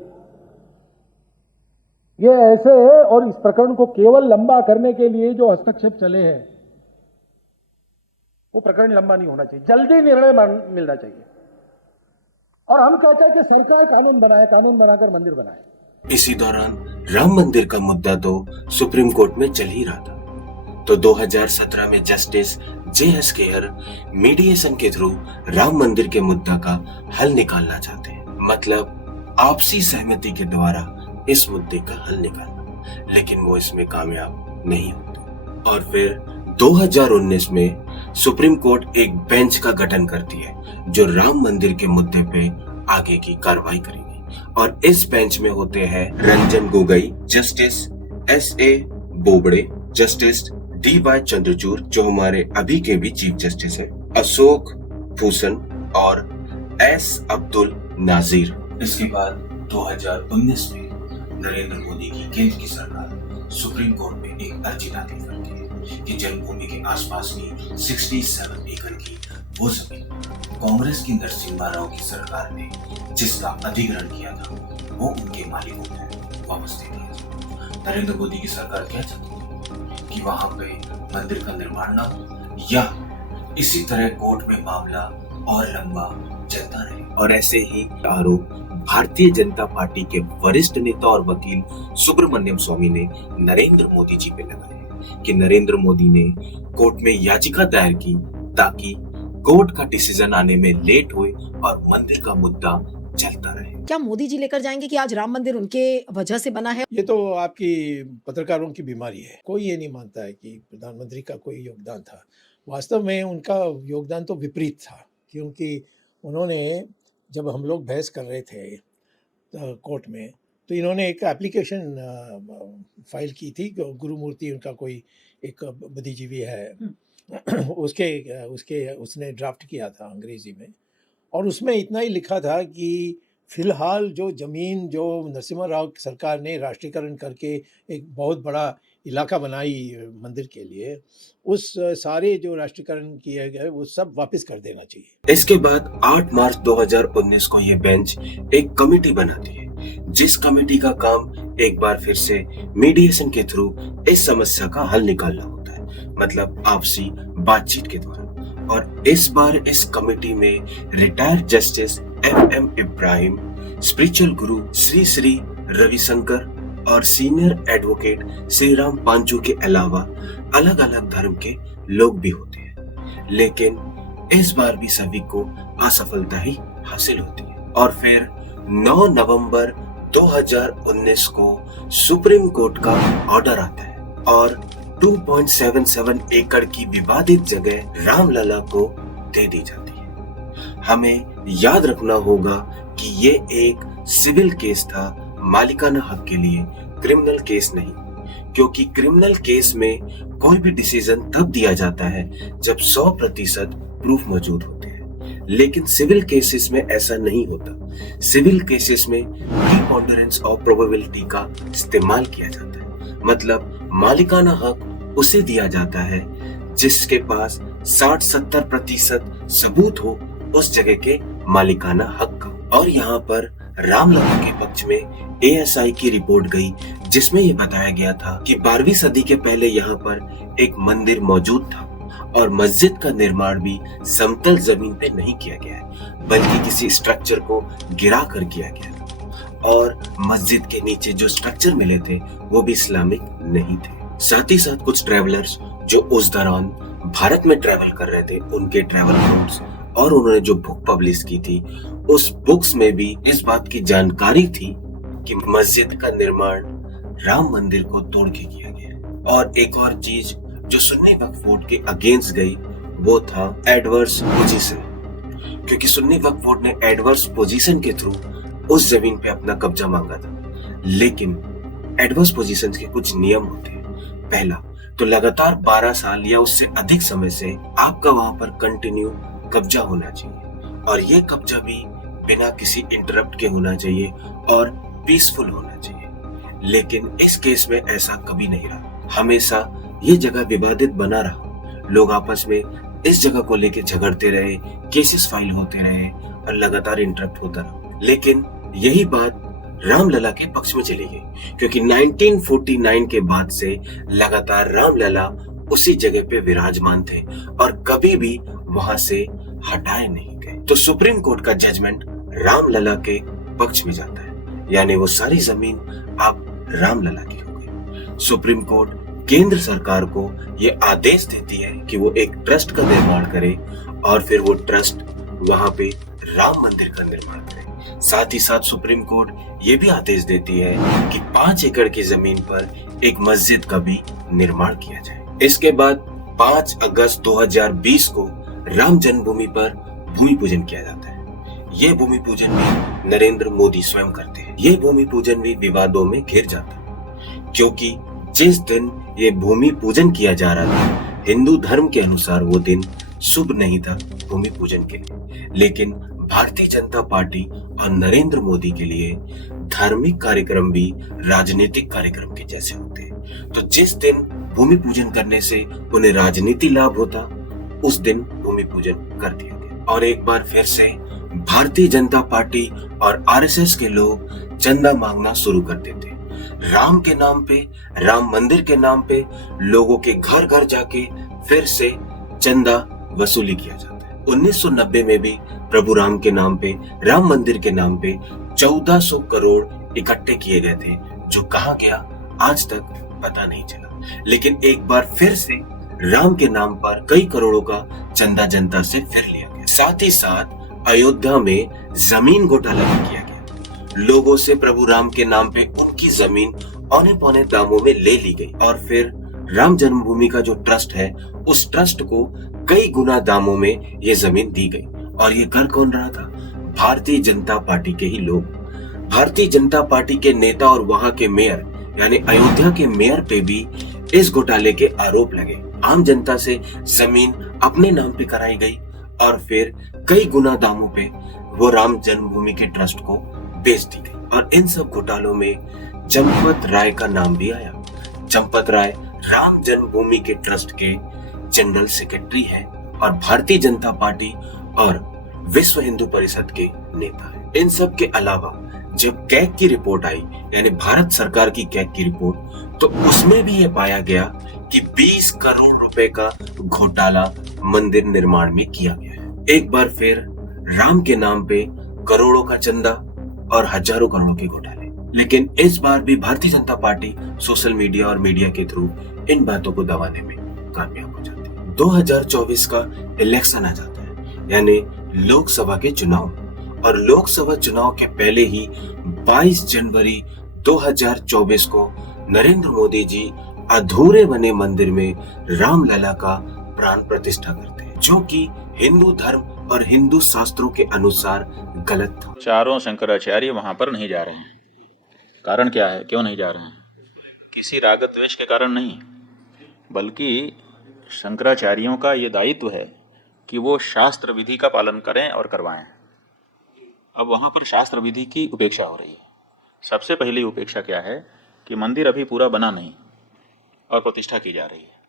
ये ऐसे है, और इस प्रकरण को केवल लंबा करने के लिए जो हस्तक्षेप चले हैं, वो प्रकरण लंबा नहीं होना चाहिए, जल्दी निर्णय मिलना चाहिए। और हम कहते हैं कि सरकार कानून बनाए, कानून बनाकर मंदिर बनाए। इसी दौरान राम मंदिर का मुद्दा तो सुप्रीम कोर्ट में चल ही रहा था, तो 2017 में जस्टिस JS खेहर मीडिएशन के थ्रू राम मंदिर के मुद्दा का हल निकालना चाहते हैं, मतलब आपसी सहमति के द्वारा इस मुद्दे का हल निकालना, लेकिन वो इसमें कामयाब नहीं होते। और फिर 2019 में सुप्रीम कोर्ट एक बेंच का गठन करती है जो राम मंदिर के मुद्दे पे आगे की कार्रवाई करेगी, और इस बेंच में होते हैं Ranjan Gogoi, justice SA Bobde, justice DY Chandrachud जो हमारे अभी के भी चीफ जस्टिस है, अशोक भूषण और S अब्दुल नाजीर। इसके बाद 2019 में नरेंद्र मोदी की केंद्र की सरकार सुप्रीम कोर्ट में एक अर्जी दाखिल करती है कि जन्मभूमि के आसपास की 67 एकड़ की वो जमीन कांग्रेस की नरसिम्हा राव की सरकार ने जिसका अधिग्रहण किया था वो उनके मालिकों को वापस दे दिया जाए। नरेंद्र मोदी की सरकार क्या चाहती है कि वहां पे मंदिर का निर्माण ना हो, या इसी तरह कोर्ट में मामला और लंबा चलता रहे। और ऐसे ही आरोप भारतीय जनता पार्टी के वरिष्ठ नेता और वकील सुब्रमण्यम स्वामी ने नरेंद्र मोदी जी पे लगाए कि नरेंद्र मोदी ने कोर्ट में याचिका दायर की ताकि कोर्ट का डिसीजन आने में लेट हुए और मंदिर का मुद्दा चलता रहे। क्या मोदी जी लेकर जाएंगे कि आज राम मंदिर उनके वजह से बना है? ये तो आपकी पत्रकारों की बीमारी है। कोई ये नहीं मानता है कि प्रधानमंत्री का कोई योगदान था। वास्तव में उनका योगदान तो विपरीत था, क्योंकि उन्होंने जब हम लोग बहस कर रहे थे कोर्ट में, तो इन्होंने एक एप्लीकेशन फाइल की थी। गुरुमूर्ति उनका कोई एक बुद्धिजीवी है, उसने ड्राफ्ट किया था अंग्रेजी में, और उसमें इतना ही लिखा था कि फिलहाल जो ज़मीन जो नरसिम्हा राव सरकार ने राष्ट्रीयकरण करके एक बहुत बड़ा इलाका बनाई मंदिर के लिए, उस सारे जो राष्ट्रीयकरण किए गए वो सब वापस कर देना चाहिए। इसके बाद 8 मार्च 2019 को ये बेंच एक कमेटी बनाती है, जिस कमेटी का काम एक बार फिर से मीडिएशन के थ्रू इस समस्या का हल निकालना होता है, मतलब आपसी बातचीत के द्वारा। और इस बार इस कमेटी में retired justice FM Ibrahim, spiritual गुरु श्री श्री रविशंकर और सीनियर एडवोकेट श्री राम पांचू के अलावा अलग अलग धर्म के लोग भी होते हैं, लेकिन इस बार भी सभी को असफलता ही हासिल होती है। और फिर 9 नवंबर 2019 को सुप्रीम कोर्ट का ऑर्डर आता है और 2.77 एकड़ की विवादित जगह रामलला को दे दी जाती है। हमें याद रखना होगा कि ये एक सिविल केस था, मालिकाना हक के लिए, क्रिमिनल केस नहीं, क्योंकि क्रिमिनल केस में कोई भी डिसीजन तब दिया जाता है जब 100% प्रूफ मौजूद होते हैं, लेकिन सिविल केसेस में ऐसा नहीं होता। सिविल केसेस में प्रीपोंडरेंस ऑफ प्रोबेबिलिटी का इस्तेमाल किया जाता है, मतलब मालिकाना हक उसे दिया जाता है जिसके पास 60-70% सबूत हो उस जगह के मालिकाना हक का। और यहाँ पर रामलला के पक्ष में ASI की रिपोर्ट गई, जिसमें यह बताया गया था कि 12वीं सदी के पहले यहाँ पर एक मंदिर मौजूद था और मस्जिद का निर्माण भी समतल जमीन पे नहीं किया गया है, बल्कि किसी स्ट्रक्चर को गिरा कर किया गया था। और मस्जिद के नीचे जो स्ट्रक्चर मिले थे वो भी इस्लामिक नहीं थे। साथ ही साथ कुछ ट्रैवलर्स जो उस दौरान भारत में ट्रैवल कर रहे थे, उनके ट्रैवल नोट्स और उन्होंने जो बुक पब्लिश की थी, उस बुक्स में भी इस बात की जानकारी थी कि मस्जिद का निर्माण राम मंदिर को तोड़ के किया गया। और एक और चीज जो सुन्नी वक्फ बोर्ड के अगेंस्ट गई वो था एडवर्स पोजीशन, क्योंकि सुन्नी वक्फ बोर्ड ने एडवर्स पोजीशन के थ्रू उस जमीन पे अपना कब्जा मांगा था। लेकिन एडवर्स पोजीशन के कुछ नियम होते हैं। पहला तो लगातार 12 साल या उससे अधिक समय से आपका वहां पर कंटिन्यू कब्जा होना चाहिए, और ये कब्जा भी बिना किसी इंटरप्ट के होना चाहिए और पीसफुल होना चाहिए। लेकिन इस केस में ऐसा कभी नहीं रहा, हमेशा ये जगह विवादित बना रहा। लोग आपस में इस जगह को लेकर झगड़ते रहे, केसेस फाइल होते रहे और लगातार इंटरप्ट होता रहा। लेकिन यही बात रामलला के पक्ष में चली गई, क्योंकि 1949 के बाद से लगातार रामलला उसी जगह पे विराजमान थे और कभी भी वहां से हटाए नहीं गए। तो सुप्रीम कोर्ट का जजमेंट रामलला के पक्ष में जाता है, यानी वो सारी जमीन अब रामलला की हो गई। सुप्रीम कोर्ट केंद्र सरकार को ये आदेश देती है कि वो एक ट्रस्ट का निर्माण करे और फिर वो ट्रस्ट वहां पे राम मंदिर का निर्माण करे। साथ ही साथ सुप्रीम कोर्ट ये भी आदेश देती है कि 5 एकड़ की जमीन पर एक मस्जिद का भी निर्माण किया जाए। इसके बाद 5 अगस्त 2020 को राम जन्मभूमि पर भूमि पूजन किया जाता है। ये भूमि पूजन भी नरेंद्र मोदी स्वयं करते हैं। ये भूमि पूजन भी विवादों में घिर जाता है, क्योंकि जिस दिन ये भूमि पूजन किया जा रहा था, हिंदू धर्म के अनुसार वो दिन शुभ नहीं था भूमि पूजन के लिए, लेकिन भारतीय जनता पार्टी और नरेंद्र मोदी के लिए धार्मिक कार्यक्रम भी राजनीतिक कार्यक्रम के जैसे होते हैं। तो जिस दिन भूमि पूजन करने से उन्हें राजनीति लाभ होता, उस दिन भूमि पूजन कर दिया गया। और एक बार फिर से भारतीय जनता पार्टी और आरएसएस के लोग चंदा मांगना शुरू कर देते। राम के नाम पे, राम मंदिर के नाम पे लोगों के घर घर जाके फिर से चंदा वसूली किया जाता है। 1990 में भी प्रभु राम के नाम पे, राम मंदिर के नाम पे 1400 करोड़ इकट्ठे किए गए थे, जो कहां गया आज तक पता नहीं चला। लेकिन एक बार फिर से राम के नाम पर कई करोड़ों का चंदा जनता से फिर लिया गया। साथ ही साथ अयोध्या में जमीन घोटाला भी किया गया। लोगों से प्रभु राम के नाम पे उनकी जमीन औने पौने दामों में ले ली गई और फिर राम जन्मभूमि का जो ट्रस्ट है, उस ट्रस्ट को कई गुना दामों में ये जमीन दी गई। और ये कर कौन रहा था? भारतीय जनता पार्टी के ही लोग। भारतीय जनता पार्टी के नेता और वहां के मेयर, यानी अयोध्या के मेयर पे भी इस घोटाले के आरोप लगे। आम जनता से जमीन अपने नाम पे कराई गई और फिर कई गुना दामों पे वो राम जन्मभूमि के ट्रस्ट को बेच दी गई। और इन सब घोटालों में चंपत राय का नाम भी आया। चंपत राय राम जन्मभूमि के ट्रस्ट के जनरल सेक्रेटरी हैं और भारतीय जनता पार्टी और विश्व हिंदू परिषद के नेता हैं। इन सब के अलावा जब कैग की रिपोर्ट आई, यानी भारत सरकार की कैग की रिपोर्ट, तो उसमें भी ये पाया गया कि 20 करोड़ रुपए का घोटाला मंदिर निर्माण में किया गया है। एक बार फिर राम के नाम पे करोड़ों का चंदा और हजारों करोड़ों के घोटाले। लेकिन इस बार भी Bharatiya Janata party social media और मीडिया के थ्रू इन बातों को दबाने में कामयाब हो जाती है। 2024 का इलेक्शन आ जाता है, यानी लोकसभा के चुनाव। और लोकसभा चुनाव के पहले ही 22 जनवरी 2024 को नरेंद्र मोदी जी अधूरे बने मंदिर में रामलला का प्राण प्रतिष्ठा करते हैं, जो कि हिंदू धर्म और हिंदू शास्त्रों के अनुसार गलत था। चारों शंकराचार्य वहां पर नहीं जा रहे हैं। कारण क्या है, क्यों नहीं जा रहे हैं? किसी राग द्वेष के कारण नहीं, बल्कि शंकराचार्यों का ये दायित्व है कि वो शास्त्र विधि का पालन करें और करवाएं। अब वहां पर शास्त्र विधि की उपेक्षा हो रही है। सबसे पहली उपेक्षा क्या है कि मंदिर अभी पूरा बना नहीं और प्रतिष्ठा की जा रही है।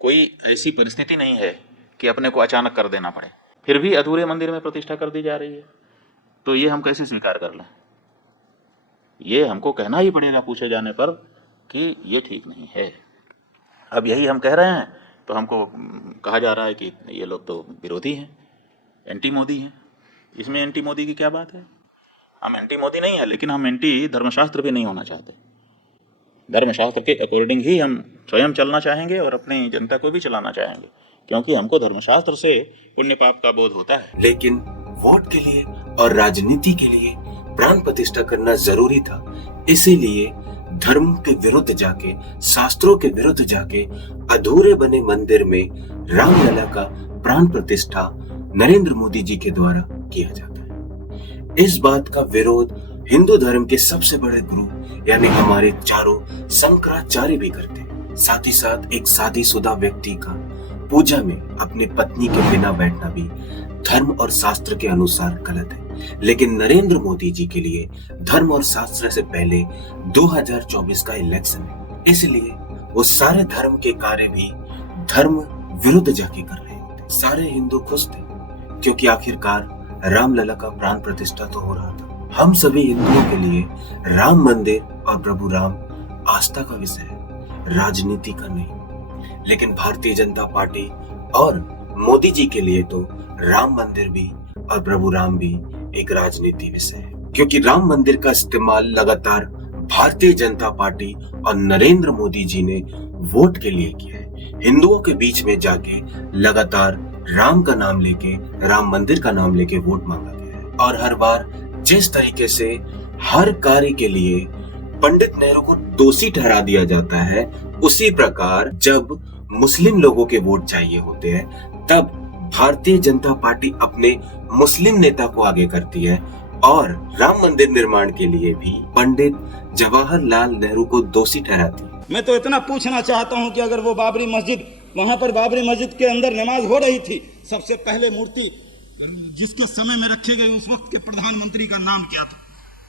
कोई ऐसी परिस्थिति नहीं है कि अपने को अचानक कर देना पड़े, फिर भी अधूरे मंदिर में प्रतिष्ठा कर दी जा रही है। तो ये हम कैसे स्वीकार कर लें? ये हमको कहना ही पड़ेगा पूछे जाने पर कि ये ठीक नहीं है। अब यही हम कह रहे हैं तो हमको कहा जा रहा है कि ये लोग तो विरोधी हैं, एंटी मोदी हैं। इसमें एंटी मोदी की क्या बात है? हम एंटी मोदी नहीं है, लेकिन हम एंटी धर्मशास्त्र भी नहीं होना चाहते। धर्मशास्त्र के अकॉर्डिंग ही हम स्वयं चलना चाहेंगे और अपनी जनता को भी चलाना चाहेंगे, क्योंकि हमको धर्मशास्त्र से पुण्य पाप का बोध होता है। लेकिन वोट के लिए और राजनीति के लिए प्राण प्रतिष्ठा करना जरूरी था, इसीलिए धर्म के विरुद्ध जाके, शास्त्रों के विरुद्ध जाके अधूरे बने मंदिर में रामलला का प्राण प्रतिष्ठा नरेंद्र मोदी जी के द्वारा किया जाता है। इस बात का विरोध हिंदू धर्म के सबसे बड़े गुरु यानी हमारे चारों शंकराचार्य भी करते हैं। साथ ही साथ एक शादीशुदा व्यक्ति का पूजा में अपनी पत्नी के बिना बैठना भी धर्म और शास्त्र के अनुसार गलत है। लेकिन नरेंद्र मोदी जी के लिए धर्म और शास्त्र से पहले 2024 का इलेक्शन है, इसलिए वो सारे धर्म के कार्य भी धर्म विरुद्ध जाके कर रहे होते। सारे हिंदू खुश थे, क्योंकि आखिरकार रामलला का प्राण प्रतिष्ठा तो हो रहा था। हम सभी हिंदुओं के लिए राम मंदिर और प्रभु राम आस्था का विषय है, राजनीति का नहीं। लेकिन भारतीय जनता पार्टी और मोदी जी के लिए तो राम मंदिर भी और प्रभु राम भी एक राजनीति विषय है, क्योंकि राम मंदिर का इस्तेमाल लगातार भारतीय जनता पार्टी और नरेंद्र मोदी जी ने वोट के लिए किया है। हिंदुओं के बीच में जाके लगातार राम का नाम लेके, राम मंदिर का नाम लेके वोट मांगा गया है। और हर बार जिस तरीके से हर कार्य के लिए पंडित नेहरू को दोषी ठहरा दिया जाता है, उसी प्रकार जब मुस्लिम लोगों के वोट चाहिए होते हैं तब भारतीय जनता पार्टी अपने मुस्लिम नेता को आगे करती है और राम मंदिर निर्माण के लिए भी पंडित जवाहरलाल नेहरू को दोषी ठहराती है। मैं तो इतना पूछना चाहता हूं कि अगर वो बाबरी मस्जिद, वहां पर बाबरी मस्जिद के अंदर नमाज हो रही थी, सबसे पहले मूर्ति जिसके समय में रखे गए उस वक्त के प्रधानमंत्री का नाम क्या था?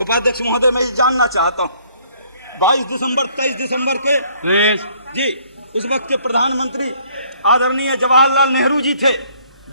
उपाध्यक्ष महोदय, मैं ये जानना चाहता हूँ। 22 दिसंबर 23 दिसंबर के जी उस वक्त के प्रधानमंत्री आदरणीय जवाहरलाल नेहरू जी थे।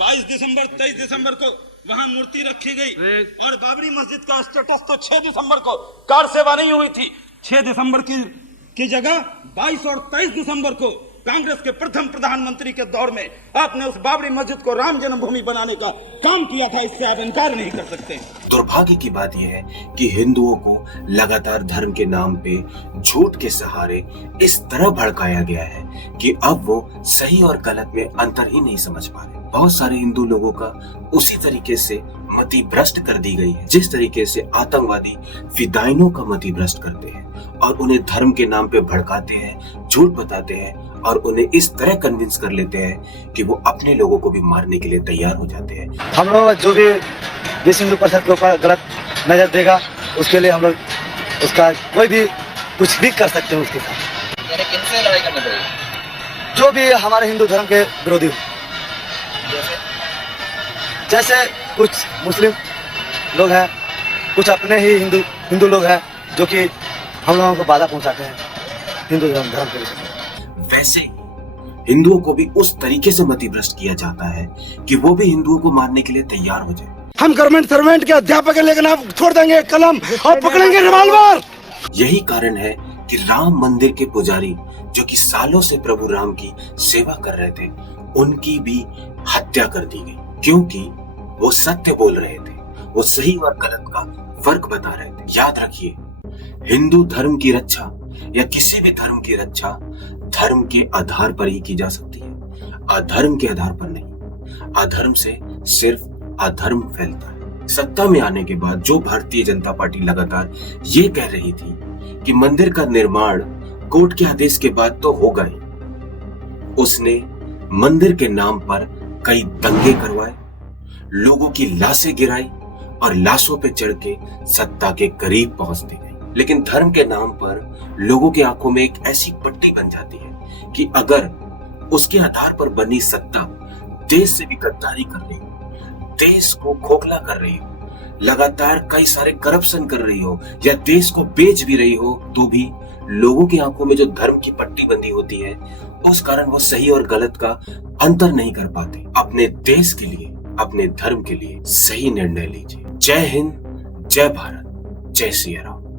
22 दिसंबर 23 दिसंबर को वहां मूर्ति रखी गई और बाबरी मस्जिद का स्टेटस तो 6 दिसंबर को कार सेवा नहीं हुई थी। 6 दिसंबर की जगह 22 और 23 दिसंबर को कांग्रेस के प्रथम प्रधानमंत्री के दौर में आपने उस बाबरी मस्जिद को राम जन्मभूमि बनाने का काम किया था। इससे आप इनकार नहीं कर सकते। दुर्भाग्य की बात यह है कि हिंदुओं को लगातार धर्म के नाम पे झूठ के सहारे इस तरह भड़काया गया है कि अब वो सही और गलत में अंतर ही नहीं समझ पा रहे। बहुत सारे हिंदू लोगों का उसी तरीके से मति भ्रष्ट कर दी गई है जिस तरीके से आतंकवादी फिदाइनों का मति भ्रष्ट करते हैं और उन्हें धर्म के नाम पे भड़काते हैं, झूठ बताते हैं और उन्हें इस तरह कन्विंस कर लेते हैं कि वो अपने लोगों को भी मारने के लिए तैयार हो जाते हैं। हम लोग जो भी विश्व हिंदू परिषद के ऊपर गलत नजर देगा उसके लिए हम लोग उसका कोई भी कुछ भी कर सकते हैं उसके साथ। किनसे लड़ाई करनी पड़ेगी? जो भी हमारे हिंदू धर्म के विरोधी हो, जैसे कुछ मुस्लिम लोग हैं, कुछ अपने ही हिंदू लोग हैं जो कि हम लोगों को बाधा पहुंचाते हैं हिंदू धर्म के विषय। वैसे हिंदुओं को भी उस तरीके से मति भ्रष्ट किया जाता है कि वो भी हिंदुओं को मारने के लिए तैयार हो जाए। हम गवर्नमेंट सर्वेंट के अध्यापक हैं, लेकिन आप छोड़ देंगे कलम और पकड़ेंगे रिवॉल्वर। यही कारण है कि राम मंदिर के पुजारी जो कि सालों से प्रभु राम की सेवा कर रहे थे, उनकी भी हत्या कर दी गई, क्योंकि वो सत्य बोल रहे थे, वो सही और गलत का फर्क बता रहे थे। याद रखिए, हिंदू धर्म की रक्षा या किसी भी धर्म की रक्षा धर्म के आधार पर ही की जा सकती है, अधर्म के आधार पर नहीं। अधर्म से सिर्फ अधर्म फैलता है। सत्ता में आने के बाद जो भारतीय जनता पार्टी लगातार ये कह रही थी कि मंदिर का निर्माण कोर्ट के आदेश के बाद तो होगा ही, उसने मंदिर के नाम पर कई दंगे करवाए, लोगों की लाशें गिराई और लाशों पे चढ़ के सत्ता के करीब पहुंचती गई। लेकिन धर्म के नाम पर लोगों की आंखों में एक ऐसी पट्टी बन जाती है कि अगर उसके आधार पर बनी सत्ता देश से भी गद्दारी कर रही हो, देश को खोखला कर रही हो, लगातार कई सारे करप्शन कर रही हो या देश को बेच भी रही हो, तो भी लोगों की आंखों में जो धर्म की पट्टी बंधी होती है, उस कारण वो सही और गलत का अंतर नहीं कर पाते। अपने देश के लिए, अपने धर्म के लिए सही निर्णय लीजिए। जय हिंद, जय भारत, जय सिया राम।